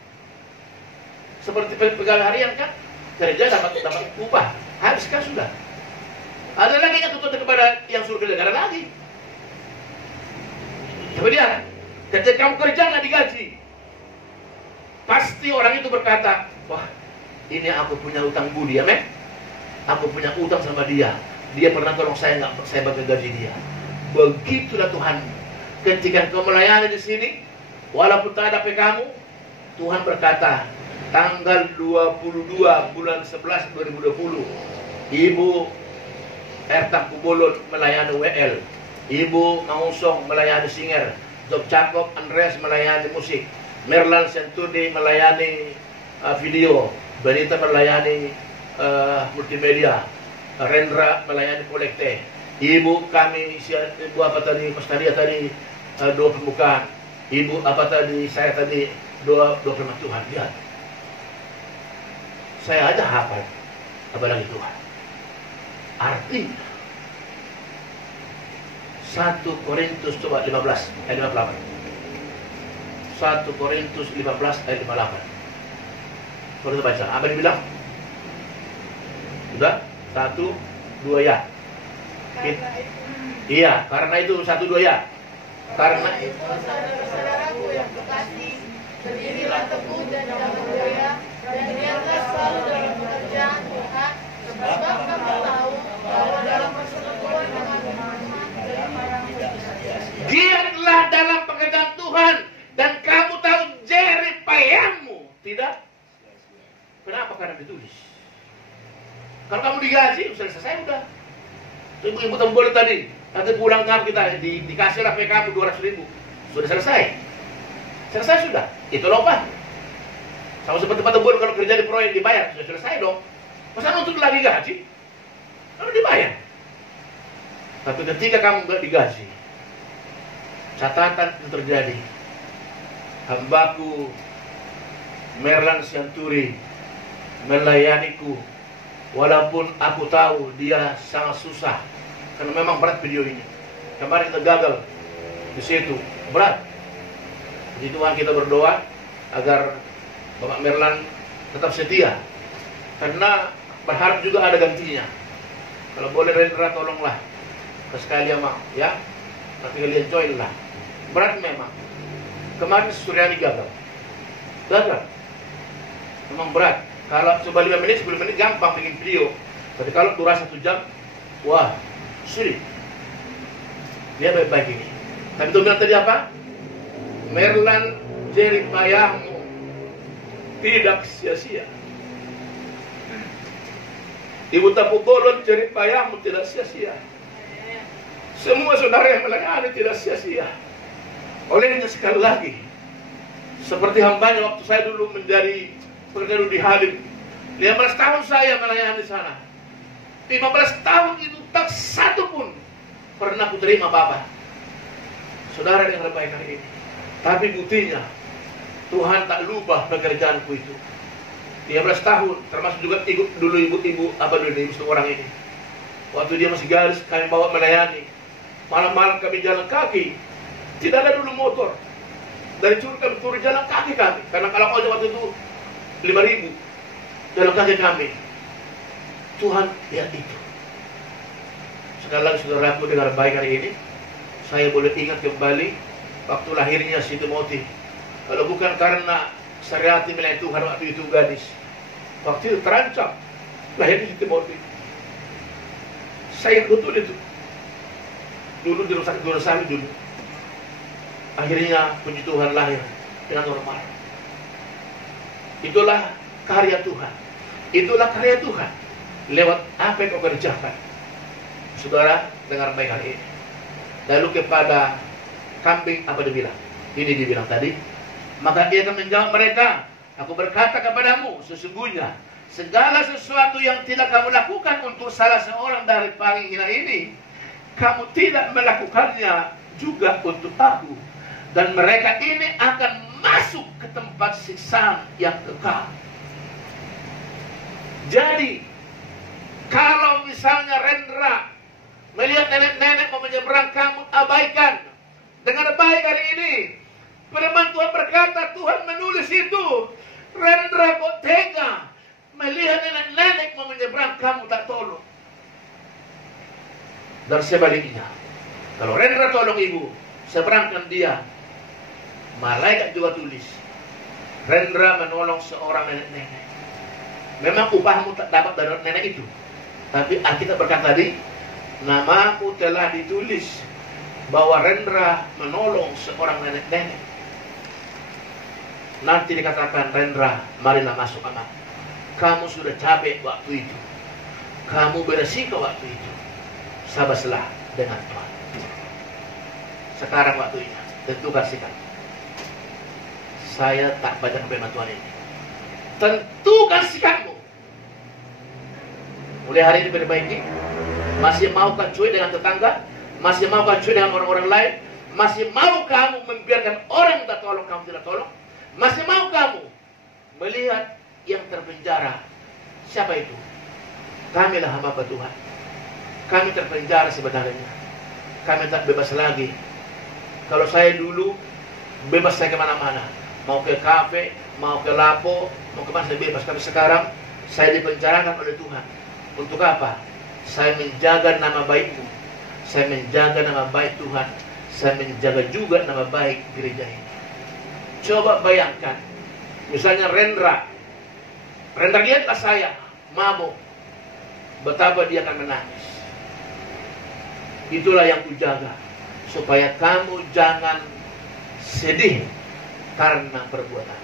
Seperti pegawai harian kan, kerja dapat upah, habiskan sudah. Ada lagi yang tuntut kepada yang suruh kerja, ada lagi. Kemudian, ketika kamu kerja nggak digaji, pasti orang itu berkata, wah, ini aku punya utang budi ya, men. Aku punya utang sama dia. Dia pernah tolong saya, nggak saya bagi gaji dia. Begitulah Tuhan. Ketika kamu melayani di sini, walaupun tak ada PK-mu, Tuhan berkata, tanggal 22 bulan 11 2020, Ibu Erta Kubolon melayani WL, Ibu Mangusong melayani singer, Job Jacob Andreas melayani musik, Merlan Sentudi melayani video, Benita melayani multimedia, Rendra melayani kolekte, Ibu kami, Ibu apa tadi, Mas Nadia tadi doa pembukaan, Ibu apa tadi, saya tadi doa firman Tuhan. Lihat, saya aja hafal, apalagi Tuhan. Artinya 1 Korintus coba 15 ayat 58. 1 Korintus 15 ayat 58. Kalau kita baca, apa dibilang? Sudah? 1, 2 ya. Iya, karena itu 1, 2 ya. Karena itu saudara-saudaraku yang kekasih, berdirilah teguh dan jangan goyah, dan giatlah selalu dalam pekerjaan Tuhan, sebab kamu tahu bahwa dalam persekutuan dengan Tuhan giatlah dalam pekerjaan Tuhan, dan kamu tahu jerih payahmu tidak. Kenapa? Karena ditulis. Kalau kamu digaji, sudah selesai udah. Ibu-ibu tembol tadi, nanti pulang kamu kita dikasih lah kamu 200.000, sudah selesai. Selesai sudah. Itu lomba. Sama seperti Pak Tembul kalau kerja di proyek dibayar, sudah selesai dong. Masa nuntut lagi gaji? Lalu dibayar. Tapi ketika kamu nggak digaji, catatan yang terjadi, hambaku Merlan Sianturi melayaniku, walaupun aku tahu dia sangat susah, karena memang berat video ini. Kemarin kita gagal di situ, berat. Jadi Tuhan kita berdoa agar Bapak Merlan tetap setia, karena berharap juga ada gantinya. Kalau boleh Rendra tolonglah, sekali mau ya, tapi kalian join lah. Berat memang. Kemarin Suryani gagal, memang berat. Kalau coba 5 menit, 10 menit gampang bikin video. Tapi kalau durasi 1 jam, wah, sulit. Dia baik-baik ini. Tapi itu bilang tadi apa? Merlan jerih payahmu tidak sia-sia. Ibu Tapu Bolon jerih payahmu tidak sia-sia. Semua saudara yang melayani tidak sia-sia. Olehnya sekali lagi, seperti hambanya waktu saya dulu menjadi pekerja di Halim, 15 tahun saya melayani di sana. 15 tahun itu tak satu pun pernah aku terima apa-apa. Saudara yang terbaik hari ini. Tapi buktinya Tuhan tak lupa pekerjaanku itu. 15 tahun, termasuk juga dulu ibu-ibu orang ini. Waktu dia masih garis, kami bawa melayani. Malam-malam kami jalan kaki. Tidak ada dulu motor. Dari Curug kami turun jalan kaki kami. Karena kalau ojek waktu itu 5.000 jalan kaki kami. Tuhan lihat itu. Sekali lagi saudaraku dengar baik hari ini, saya boleh ingat kembali waktu lahirnya si Timothy. Kalau bukan karena Saryati melayani Tuhan waktu itu gadis, waktu itu terancam lahirnya si Timothy. Saya betul itu. Dulu di rumah sakit Durasami dulu. Akhirnya puji Tuhan lahir dengan normal. Itulah karya Tuhan. Itulah karya Tuhan. Lewat apa yang kau kerjakan. Saudara, dengar baik hari ini. Lalu kepada kambing apa dia bilang? Ini dibilang tadi. Maka dia akan menjawab mereka, aku berkata kepadamu, sesungguhnya segala sesuatu yang tidak kamu lakukan untuk salah seorang dari paling hina ini, kamu tidak melakukannya juga untuk aku. Dan mereka ini akan masuk ke tempat siksaan yang kekal. Jadi, kalau misalnya Rendra melihat nenek-nenek mau menyeberang, kamu abaikan. Dengan baik hari ini, firman Tuhan berkata, Tuhan menulis itu. Rendra kok tega melihat nenek-nenek mau menyeberang, kamu tak tolong. Dan sebaliknya, kalau Rendra tolong ibu, seberangkan dia. Malaikat juga tulis, Rendra menolong seorang nenek-nenek. Memang upahmu tak dapat dari nenek itu, tapi Alkitab berkata tadi, namaku telah ditulis bahwa Rendra menolong seorang nenek-nenek. Nanti dikatakan, Rendra, marilah masuk anak. Kamu sudah capek waktu itu, kamu beresiko waktu itu. Sabarlah dengan Tuhan. Sekarang waktunya, tentukan sikap. Saya tak baca firman Tuhan ini. Tentukan sikapmu. Mulai hari ini perbaiki. Masih maukah cuek dengan tetangga? Masih maukah cuek dengan orang-orang lain? Masih mau kamu membiarkan orang tak tolong, kamu tidak tolong? Masih mau kamu melihat yang terpenjara? Siapa itu? Kamilah hamba Tuhan. Kami terpenjara sebenarnya kami tak bebas lagi. Kalau saya dulu bebas, saya kemana-mana, mau ke kafe, mau ke lapo, mau kemana saya bebas. Tapi sekarang saya dipenjarakan oleh Tuhan. Untuk apa? Saya menjaga nama baik-Mu, saya menjaga nama baik Tuhan, saya menjaga juga nama baik gereja ini. Coba bayangkan, misalnya Rendra lihatlah saya mabuk, betapa dia akan menangis. Itulah yang kujaga, supaya kamu jangan sedih karena perbuatan.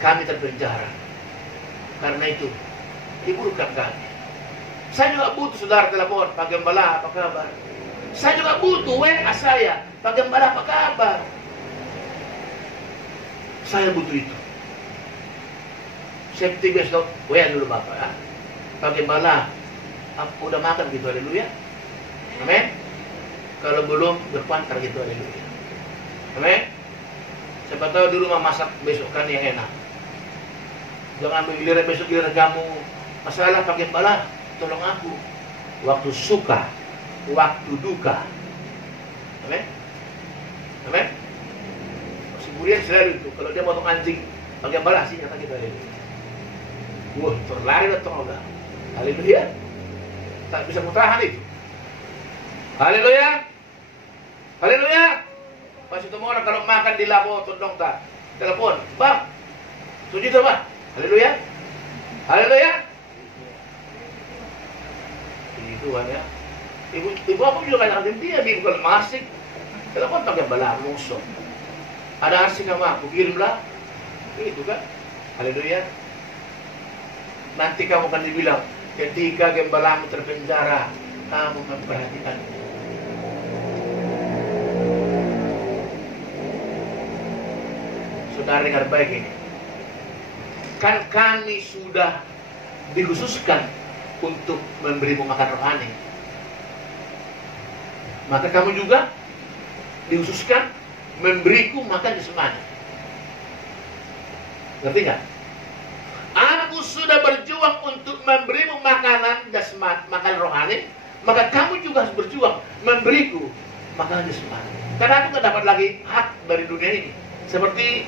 Kami terpenjara, karena itu hiburkan kami. Saya juga butuh saudara telepon, Pak Gembala apa kabar? Saya juga butuh WA saya, Pak Gembala apa kabar? Saya butuh itu. Safety besok, WA dulu Bapak ya. Pak Gembala, udah makan gitu, haleluya. Amin. Kalau belum, berpantar gitu, haleluya. Amin. Siapa tahu di rumah masak besok kan yang enak. Jangan giliran besok giliran kamu masalah, Pak Gembala, tolong aku. Waktu suka, waktu duka. Amin. Amin. Si Burian selalu itu, kalau dia potong anjing, Pak Gembala sih kata kita ini. Wah, terlari datang udah. Haleluya. Tak bisa mutahan itu. Haleluya. Haleluya. Pas itu orang kalau makan di labo todong tak telepon, Bang. Tujuh tu Bang. Haleluya. Haleluya. Itu kan ya. Ibu aku juga kadang dia ibu kalau masih telepon tak Gembala musuh. Ada arsy sama aku kirimlah. Itu kan. Haleluya. Nanti kamu akan dibilang ketika Gembalamu terpenjara, kamu memperhatikan. Saudara dengar baik ini. Kan kami sudah dikhususkan untuk memberimu makan rohani. Maka kamu juga dikhususkan memberiku makan jasmani. Ngerti nggak? Aku sudah berjuang untuk memberimu makanan jasmani, makan rohani, maka kamu juga harus berjuang memberiku makanan jasmani. Karena aku nggak dapat lagi hak dari dunia ini. Seperti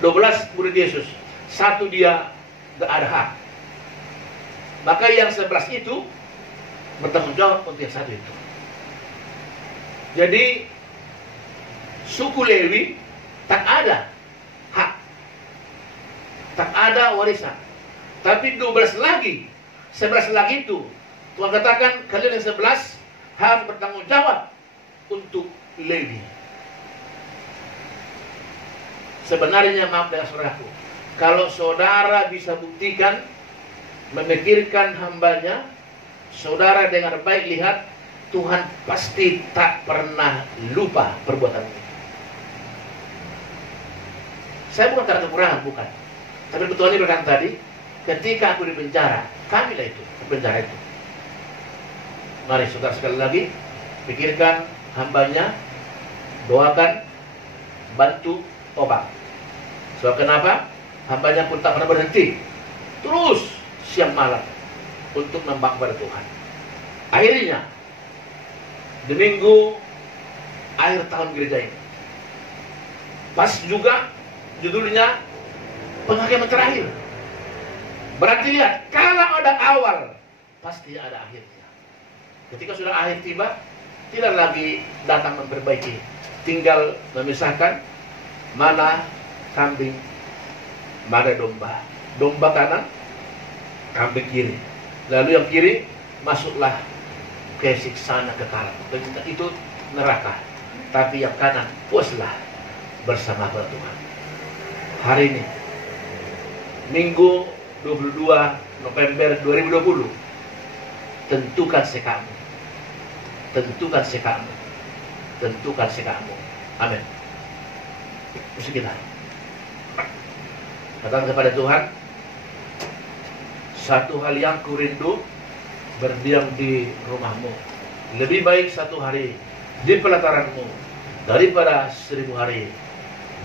12 murid Yesus, satu dia nggak ada hak. Maka yang 11 itu bertanggung jawab untuk yang satu itu. Jadi suku Lewi tak ada hak, tak ada warisan. Tapi 12 lagi, 11 lagi itu Tuhan katakan kalian yang 11 harus bertanggung jawab untuk Lewi. Sebenarnya maaf dengan saudaraku, kalau saudara bisa buktikan, memikirkan hambanya, saudara dengan baik lihat, Tuhan pasti tak pernah lupa perbuatan ini. Saya bukan kata kekurangan, bukan. Tapi betul ini berkata tadi, ketika aku di penjara, kamilah itu, di penjara itu. Mari saudara sekali lagi, pikirkan hambanya, doakan, bantu, obat. Sebab kenapa? Hambanya pun tak pernah berhenti, terus siang malam untuk membangkit kepada Tuhan. Akhirnya di minggu akhir tahun gereja ini, pas juga judulnya penghakiman terakhir. Berarti lihat, kalau ada awal pasti ada akhirnya. Ketika sudah akhir tiba, tidak lagi datang memperbaiki, tinggal memisahkan mana kambing, mana domba. Domba kanan, kambing kiri. Lalu yang kiri masuklah ke siksana kekal. Itu neraka. Tapi yang kanan puaslah bersama Tuhan. Hari ini Minggu 22 November 2020, tentukan sikapmu. Tentukan sikapmu. Tentukan sikapmu. Amin. Mesti kita katakan kepada Tuhan, satu hal yang kurindu, berdiam di rumahmu. Lebih baik satu hari di pelataranmu daripada 1000 hari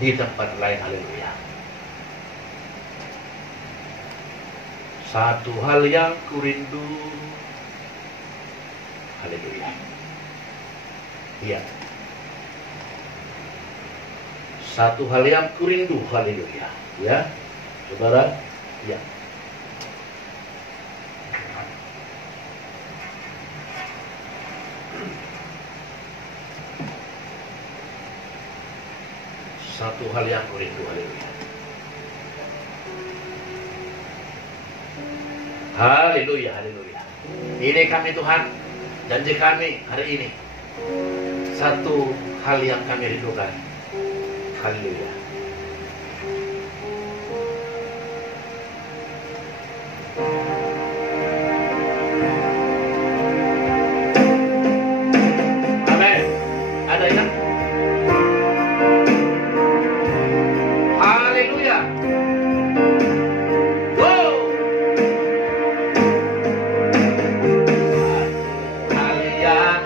di tempat lain. Haleluya. Satu hal yang kurindu, Haleluya. Iya. Satu hal yang kurindu, haleluya. Ya, saudara, ya. Satu hal yang kurindu, haleluya. Haleluya, haleluya. Ini kami Tuhan, janji kami hari ini. Satu hal yang kami rindukan. Haleluya. Amin. Ada yang? Haleluya. Wow. Hal yang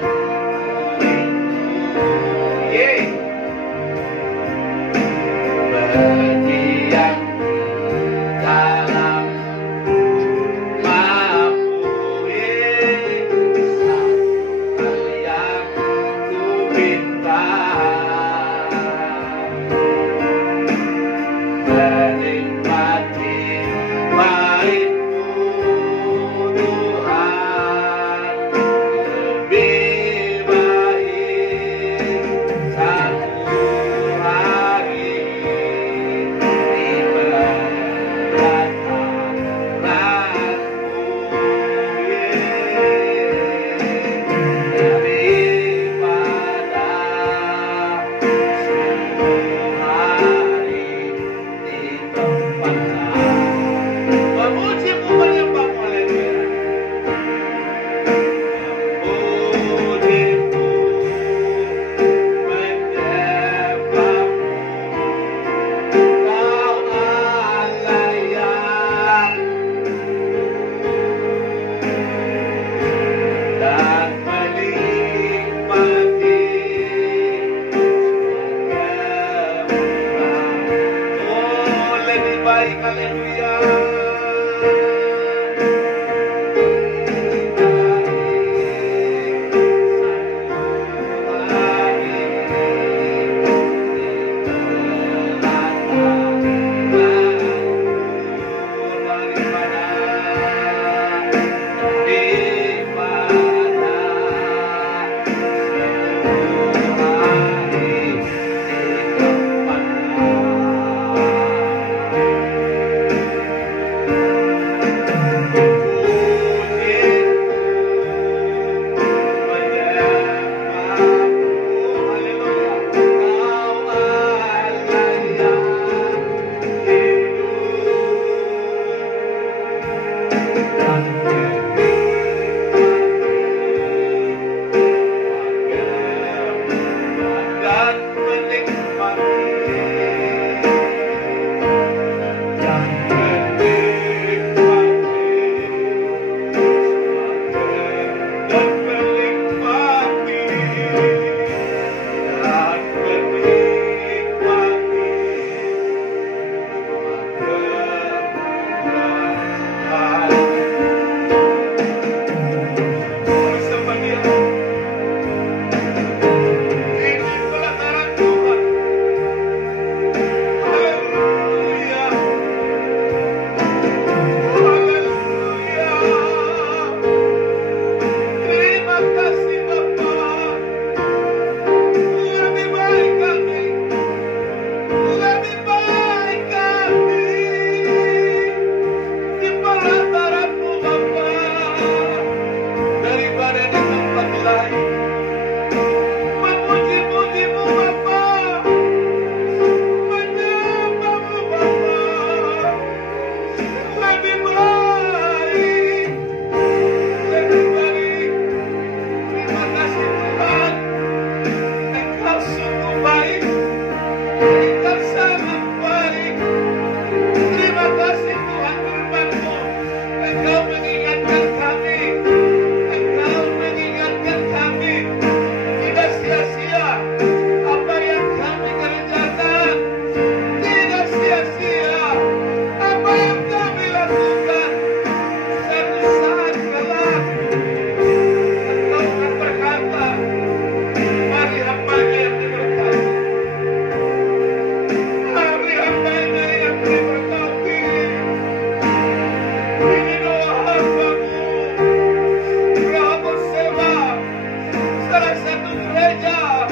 gereja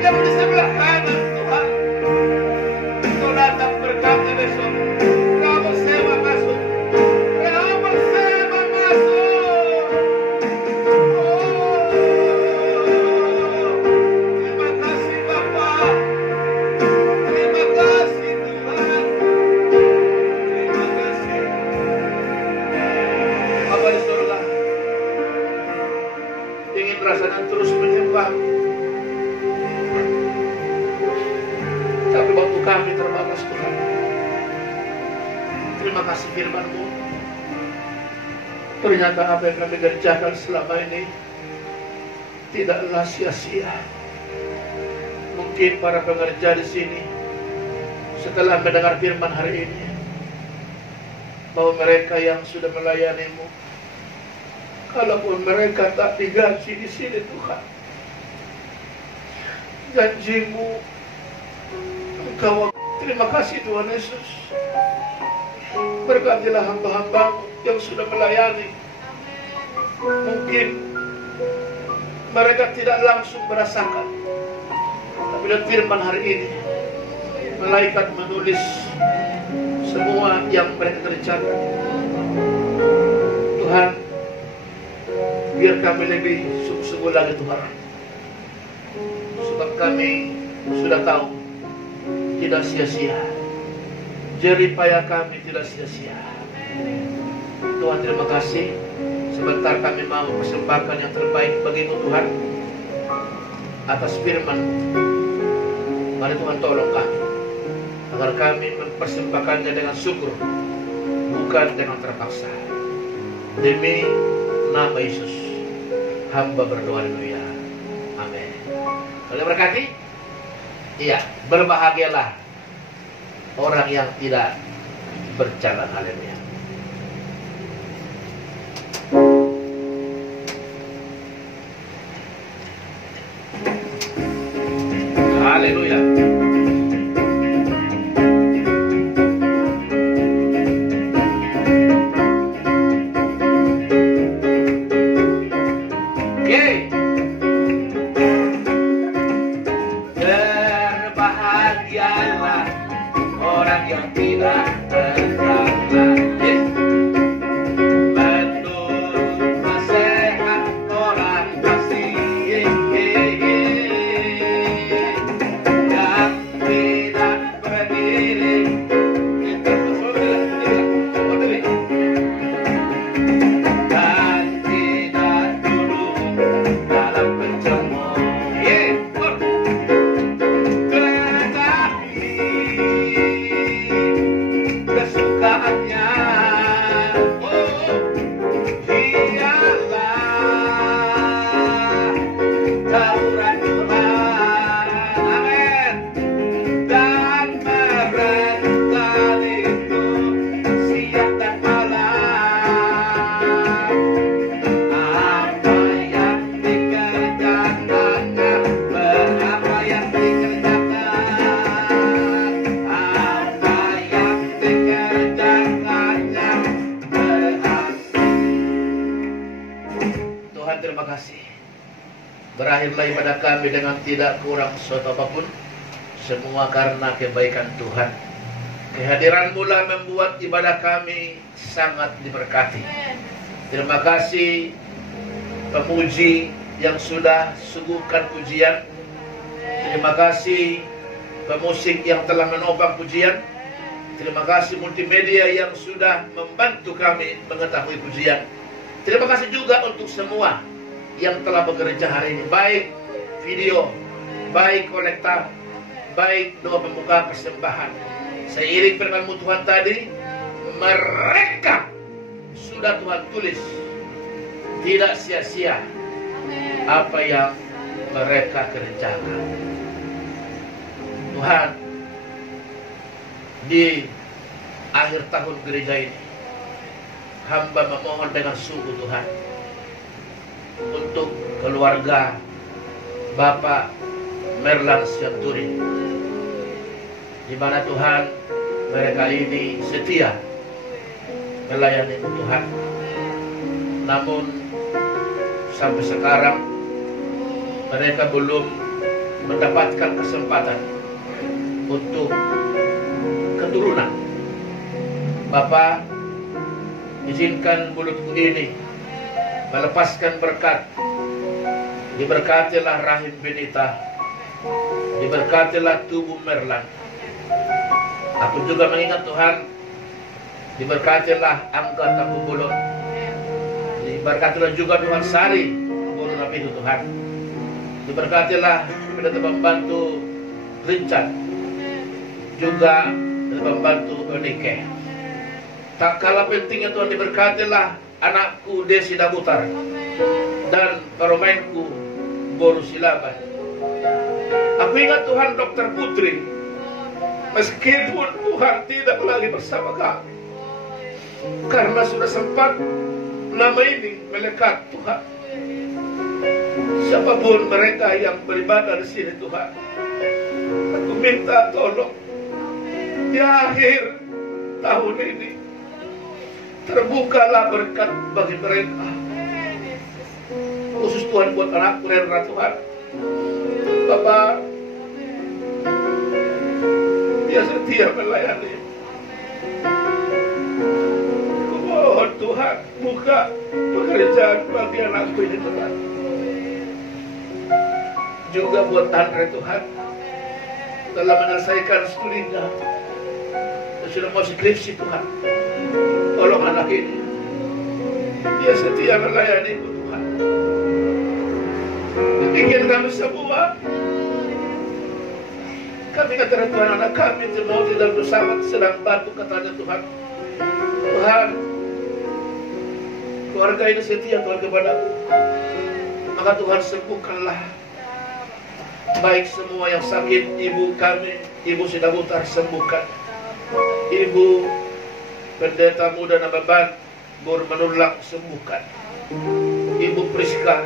yang di sebelah kanan Tuhan. Engkau datang berkati besok. Kamu sewa masuk. Kamu sewa masuk. Terima kasih Bapa. Terima kasih Tuhan. Terima kasih. Bapa di surga, ingin rasanya terus menyembah, tapi waktu kami terbatas Tuhan. Terima kasih firman-Mu. Ternyata apa yang kami kerjakan selama ini tidaklah sia-sia. Mungkin para pengerja di sini setelah mendengar firman hari ini, bahwa mereka yang sudah melayani-Mu, kalaupun mereka tak digaji di sini Tuhan, janji-Mu Engkau. Terima kasih Tuhan Yesus. Berkatilah hamba-hamba-Mu yang sudah melayani. Mungkin mereka tidak langsung merasakan, tapi dengan firman hari ini, malaikat menulis semua yang mereka kerjakan. Tuhan, biar kami lebih sungguh-sungguh lagi Tuhan, sebab kami sudah tahu tidak sia-sia. Jerih payah kami tidak sia-sia. Tuhan, terima kasih. Sebentar kami mau persembahkan yang terbaik bagi-Mu Tuhan, atas firman-Mu. Mari Tuhan tolong kami, agar kami mempersembahkannya dengan syukur, bukan dengan terpaksa. Demi nama Yesus, hamba berdoa, haleluya. Amin. Boleh berkati? Iya, berbahagialah orang yang tidak berjalan, haleluya. Haleluya. Berbahagialah orang yang tidak berjalan. Menurut nasihat orang kasih, yang tidak berdiri di berdiri, dan tidak duduk dalam pencemooh. Kesukaannya, dialah tauran Tuhan, amin. Dan mereka itu siang dan malam, apa yang dikerjakannya, berapa yang dikerjakan, apa yang dikerjakannya berhasil. Tuhan, terima kasih. Berakhirlah ibadah kami dengan tidak kurang suatu apapun, semua karena kebaikan Tuhan. Kehadiran-Mu lah membuat ibadah kami sangat diberkati. Terima kasih pemuji yang sudah suguhkan pujian. Terima kasih pemusik yang telah menopang pujian. Terima kasih multimedia yang sudah membantu kami mengetahui pujian. Terima kasih juga untuk semua yang telah bekerja hari ini, baik video, baik kolektor, baik doa pembuka persembahan. Seiring firman-Mu Tuhan tadi, mereka sudah Tuhan tulis, tidak sia-sia apa yang mereka kerjakan. Tuhan, di akhir tahun gereja ini, hamba memohon dengan sungguh Tuhan, untuk keluarga Bapak Merlan Sianturi, di mana Tuhan mereka ini setia melayani Tuhan. Namun sampai sekarang mereka belum mendapatkan kesempatan untuk keturunan. Bapa, izinkan mulutku ini melepaskan berkat. Diberkatilah rahim Benita, diberkatilah tubuh Merlan. Aku juga mengingat Tuhan, diberkatilah Angga Tapubulon, diberkatilah juga Tuhan Sari Bolon itu Tuhan, diberkatilah pendeta pembantu Richard, juga pendeta pembantu Enike. Tak kalah pentingnya Tuhan, diberkatilah anakku Desi Dabutar dan paromainku Boru Silaban. Aku ingat Tuhan Dokter Putri, meskipun Tuhan tidak lagi bersama kami, karena sudah sempat nama ini melekat Tuhan. Siapapun mereka yang beribadah di sini Tuhan, aku minta tolong di akhir tahun ini terbukalah berkat bagi mereka. Khusus Tuhan buat anakku Rendra Tuhan. Bapak, dia setia melayani. Aku mohon Tuhan, buka pekerjaan bagi anakku ini Tuhan. Juga buat Andre Tuhan, dalam menyelesaikan studinya, sudah mau skripsi Tuhan. Tolong anak ini, dia setia melayani Tuhan. Demikian kami semua. Kami kata Tuhan, anak kami Timothy dan bersama sedang bantu katanya Tuhan. Tuhan, keluarga ini setia Tuhan kepadaku. Maka Tuhan sembuhkanlah. Baik semua yang sakit, ibu kami, ibu Sidabutar sembuhkan. Ibu pendeta muda Nababan Bor Menulak sembuhkan. Ibu Priska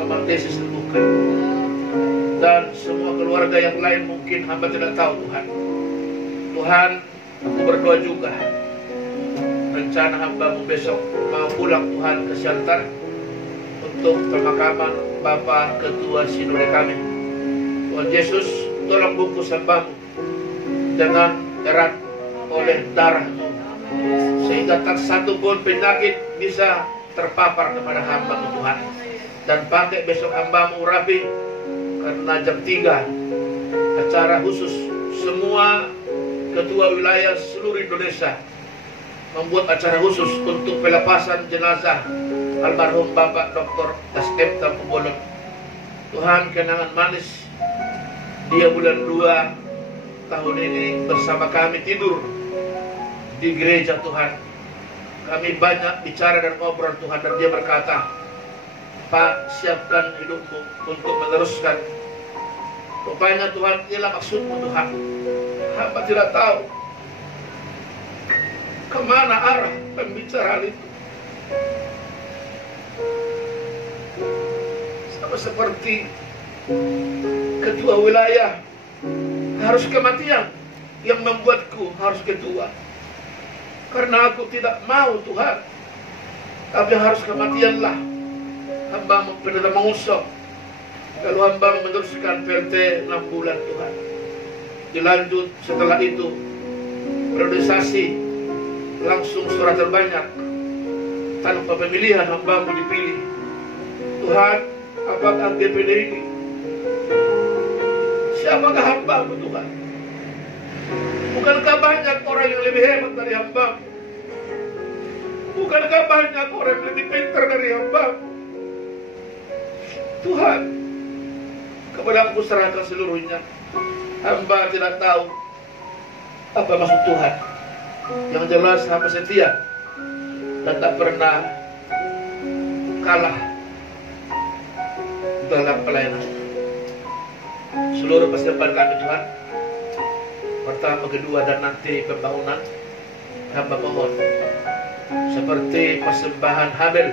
Mama Desi sembuhkan. Dan semua keluarga yang lain mungkin hamba tidak tahu Tuhan. Tuhan, aku berdoa juga, rencana hambamu besok mau pulang Tuhan ke Siantar untuk pemakaman Bapak Ketua Sinode kami. Tuhan Yesus, tolong bungkus hambamu dengan erat oleh darah-Mu, sehingga tak satu pun penyakit bisa terpapar kepada hamba-Mu Tuhan. Dan pakai besok hamba-Mu rapi, karena jam 3 acara khusus semua ketua wilayah seluruh Indonesia membuat acara khusus untuk pelepasan jenazah almarhum Bapak Dr. S.M. Tapubulon. Tuhan, kenangan manis dia bulan 2 tahun ini bersama kami tidur di gereja Tuhan. Kami banyak bicara dan ngobrol Tuhan, dan dia berkata, Pak, siapkan hidupmu untuk meneruskan. Rupanya Tuhan, inilah maksudmu Tuhan. Hamba tidak tahu kemana arah pembicaraan itu. Sama seperti ketua wilayah harus kematian yang membuatku harus ketua. Karena aku tidak mau Tuhan, tapi harus kematianlah hamba pendeta mengusap. Lalu hamba meneruskan PLT 6 bulan Tuhan. Dilanjut setelah itu priorisasi, langsung surat terbanyak. Tanpa pemilihan hamba dipilih. Tuhan, apakah DPD ini? Siapakah hamba-Mu Tuhan? Bukankah banyak orang yang lebih hebat dari hamba-Mu? Bukankah banyak orang yang lebih pintar dari hamba-Mu? Tuhan, kepada Aku serahkan seluruhnya. Hamba tidak tahu apa maksud Tuhan. Yang jelas hamba setia dan tak pernah kalah dalam pelayanan. Seluruh persiapan kami Tuhan, pertama, kedua, dan nanti pembangunan, hamba mohon seperti persembahan Habel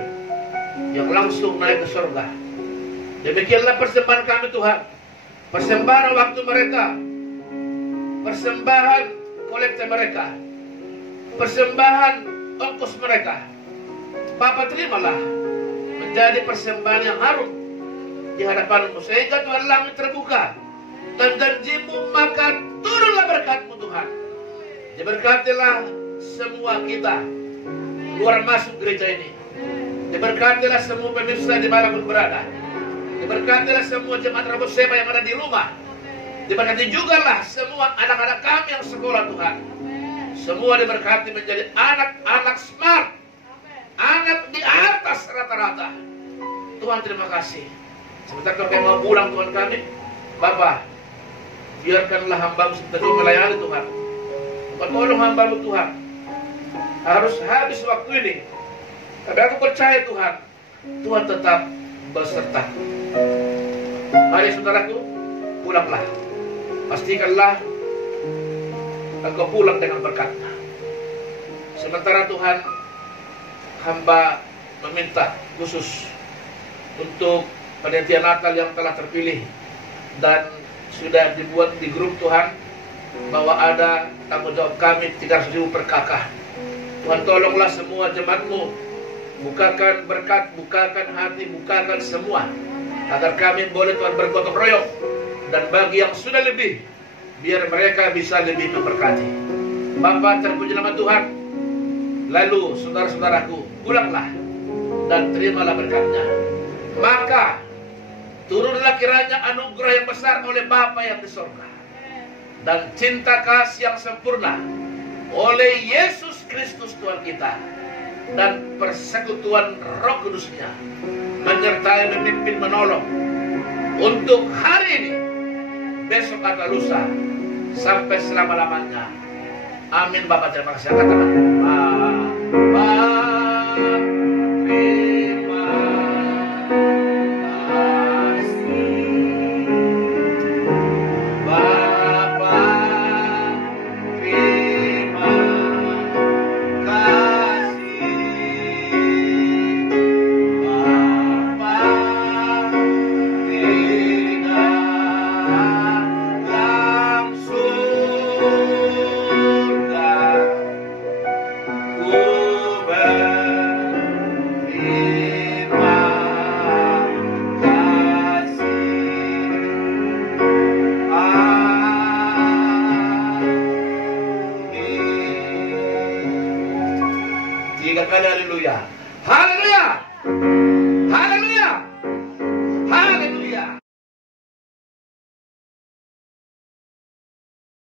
yang langsung naik ke surga. Demikianlah persembahan kami Tuhan. Persembahan waktu mereka, persembahan kolekte mereka, persembahan ongkos mereka. Bapa, terimalah menjadi persembahan yang harum, di hadapan-Mu, sehingga Tuhan langit terbuka dan janji-Mu, maka turunlah berkat-Mu Tuhan. Diberkatilah semua kita keluar masuk gereja ini. Diberkatilah semua pemirsa dimanapun berada. Diberkatilah semua jemaat Rabu Sema yang ada di rumah. Diberkati juga lah semua anak-anak kami yang sekolah Tuhan. Semua diberkati menjadi anak-anak smart, anak di atas rata-rata. Tuhan terima kasih. Sebentar kami mau pulang Tuhan kami, Bapa, biarkanlah hamba-Mu sebentar melayani Tuhan. Tolong hamba-Mu Tuhan, harus habis waktu ini. Tapi aku percaya Tuhan, Tuhan tetap beserta. Mari saudaraku, pulanglah. Pastikanlah engkau pulang dengan berkat-Nya. Sementara Tuhan, hamba meminta khusus untuk panitia Natal yang telah terpilih dan sudah dibuat di grup Tuhan, bahwa ada tanggung jawab kami 300.000 per kakak. Tuhan tolonglah semua jemaat-Mu, bukakan berkat, bukakan hati, bukakan semua, agar kami boleh Tuhan bergotong royong, dan bagi yang sudah lebih, biar mereka bisa lebih memberkati. Bapa, terpuji nama Tuhan. Lalu saudara-saudaraku, pulanglah dan terimalah berkat-Nya. Maka turunlah kiranya anugerah yang besar oleh Bapa yang di surga, dan cinta kasih yang sempurna oleh Yesus Kristus Tuhan kita, dan persekutuan Roh Kudus-Nya menyertai, memimpin, menolong untuk hari ini, besok atau lusa, sampai selama-lamanya. Amin. Bapak terima kasih. Katakan haleluya. Haleluya.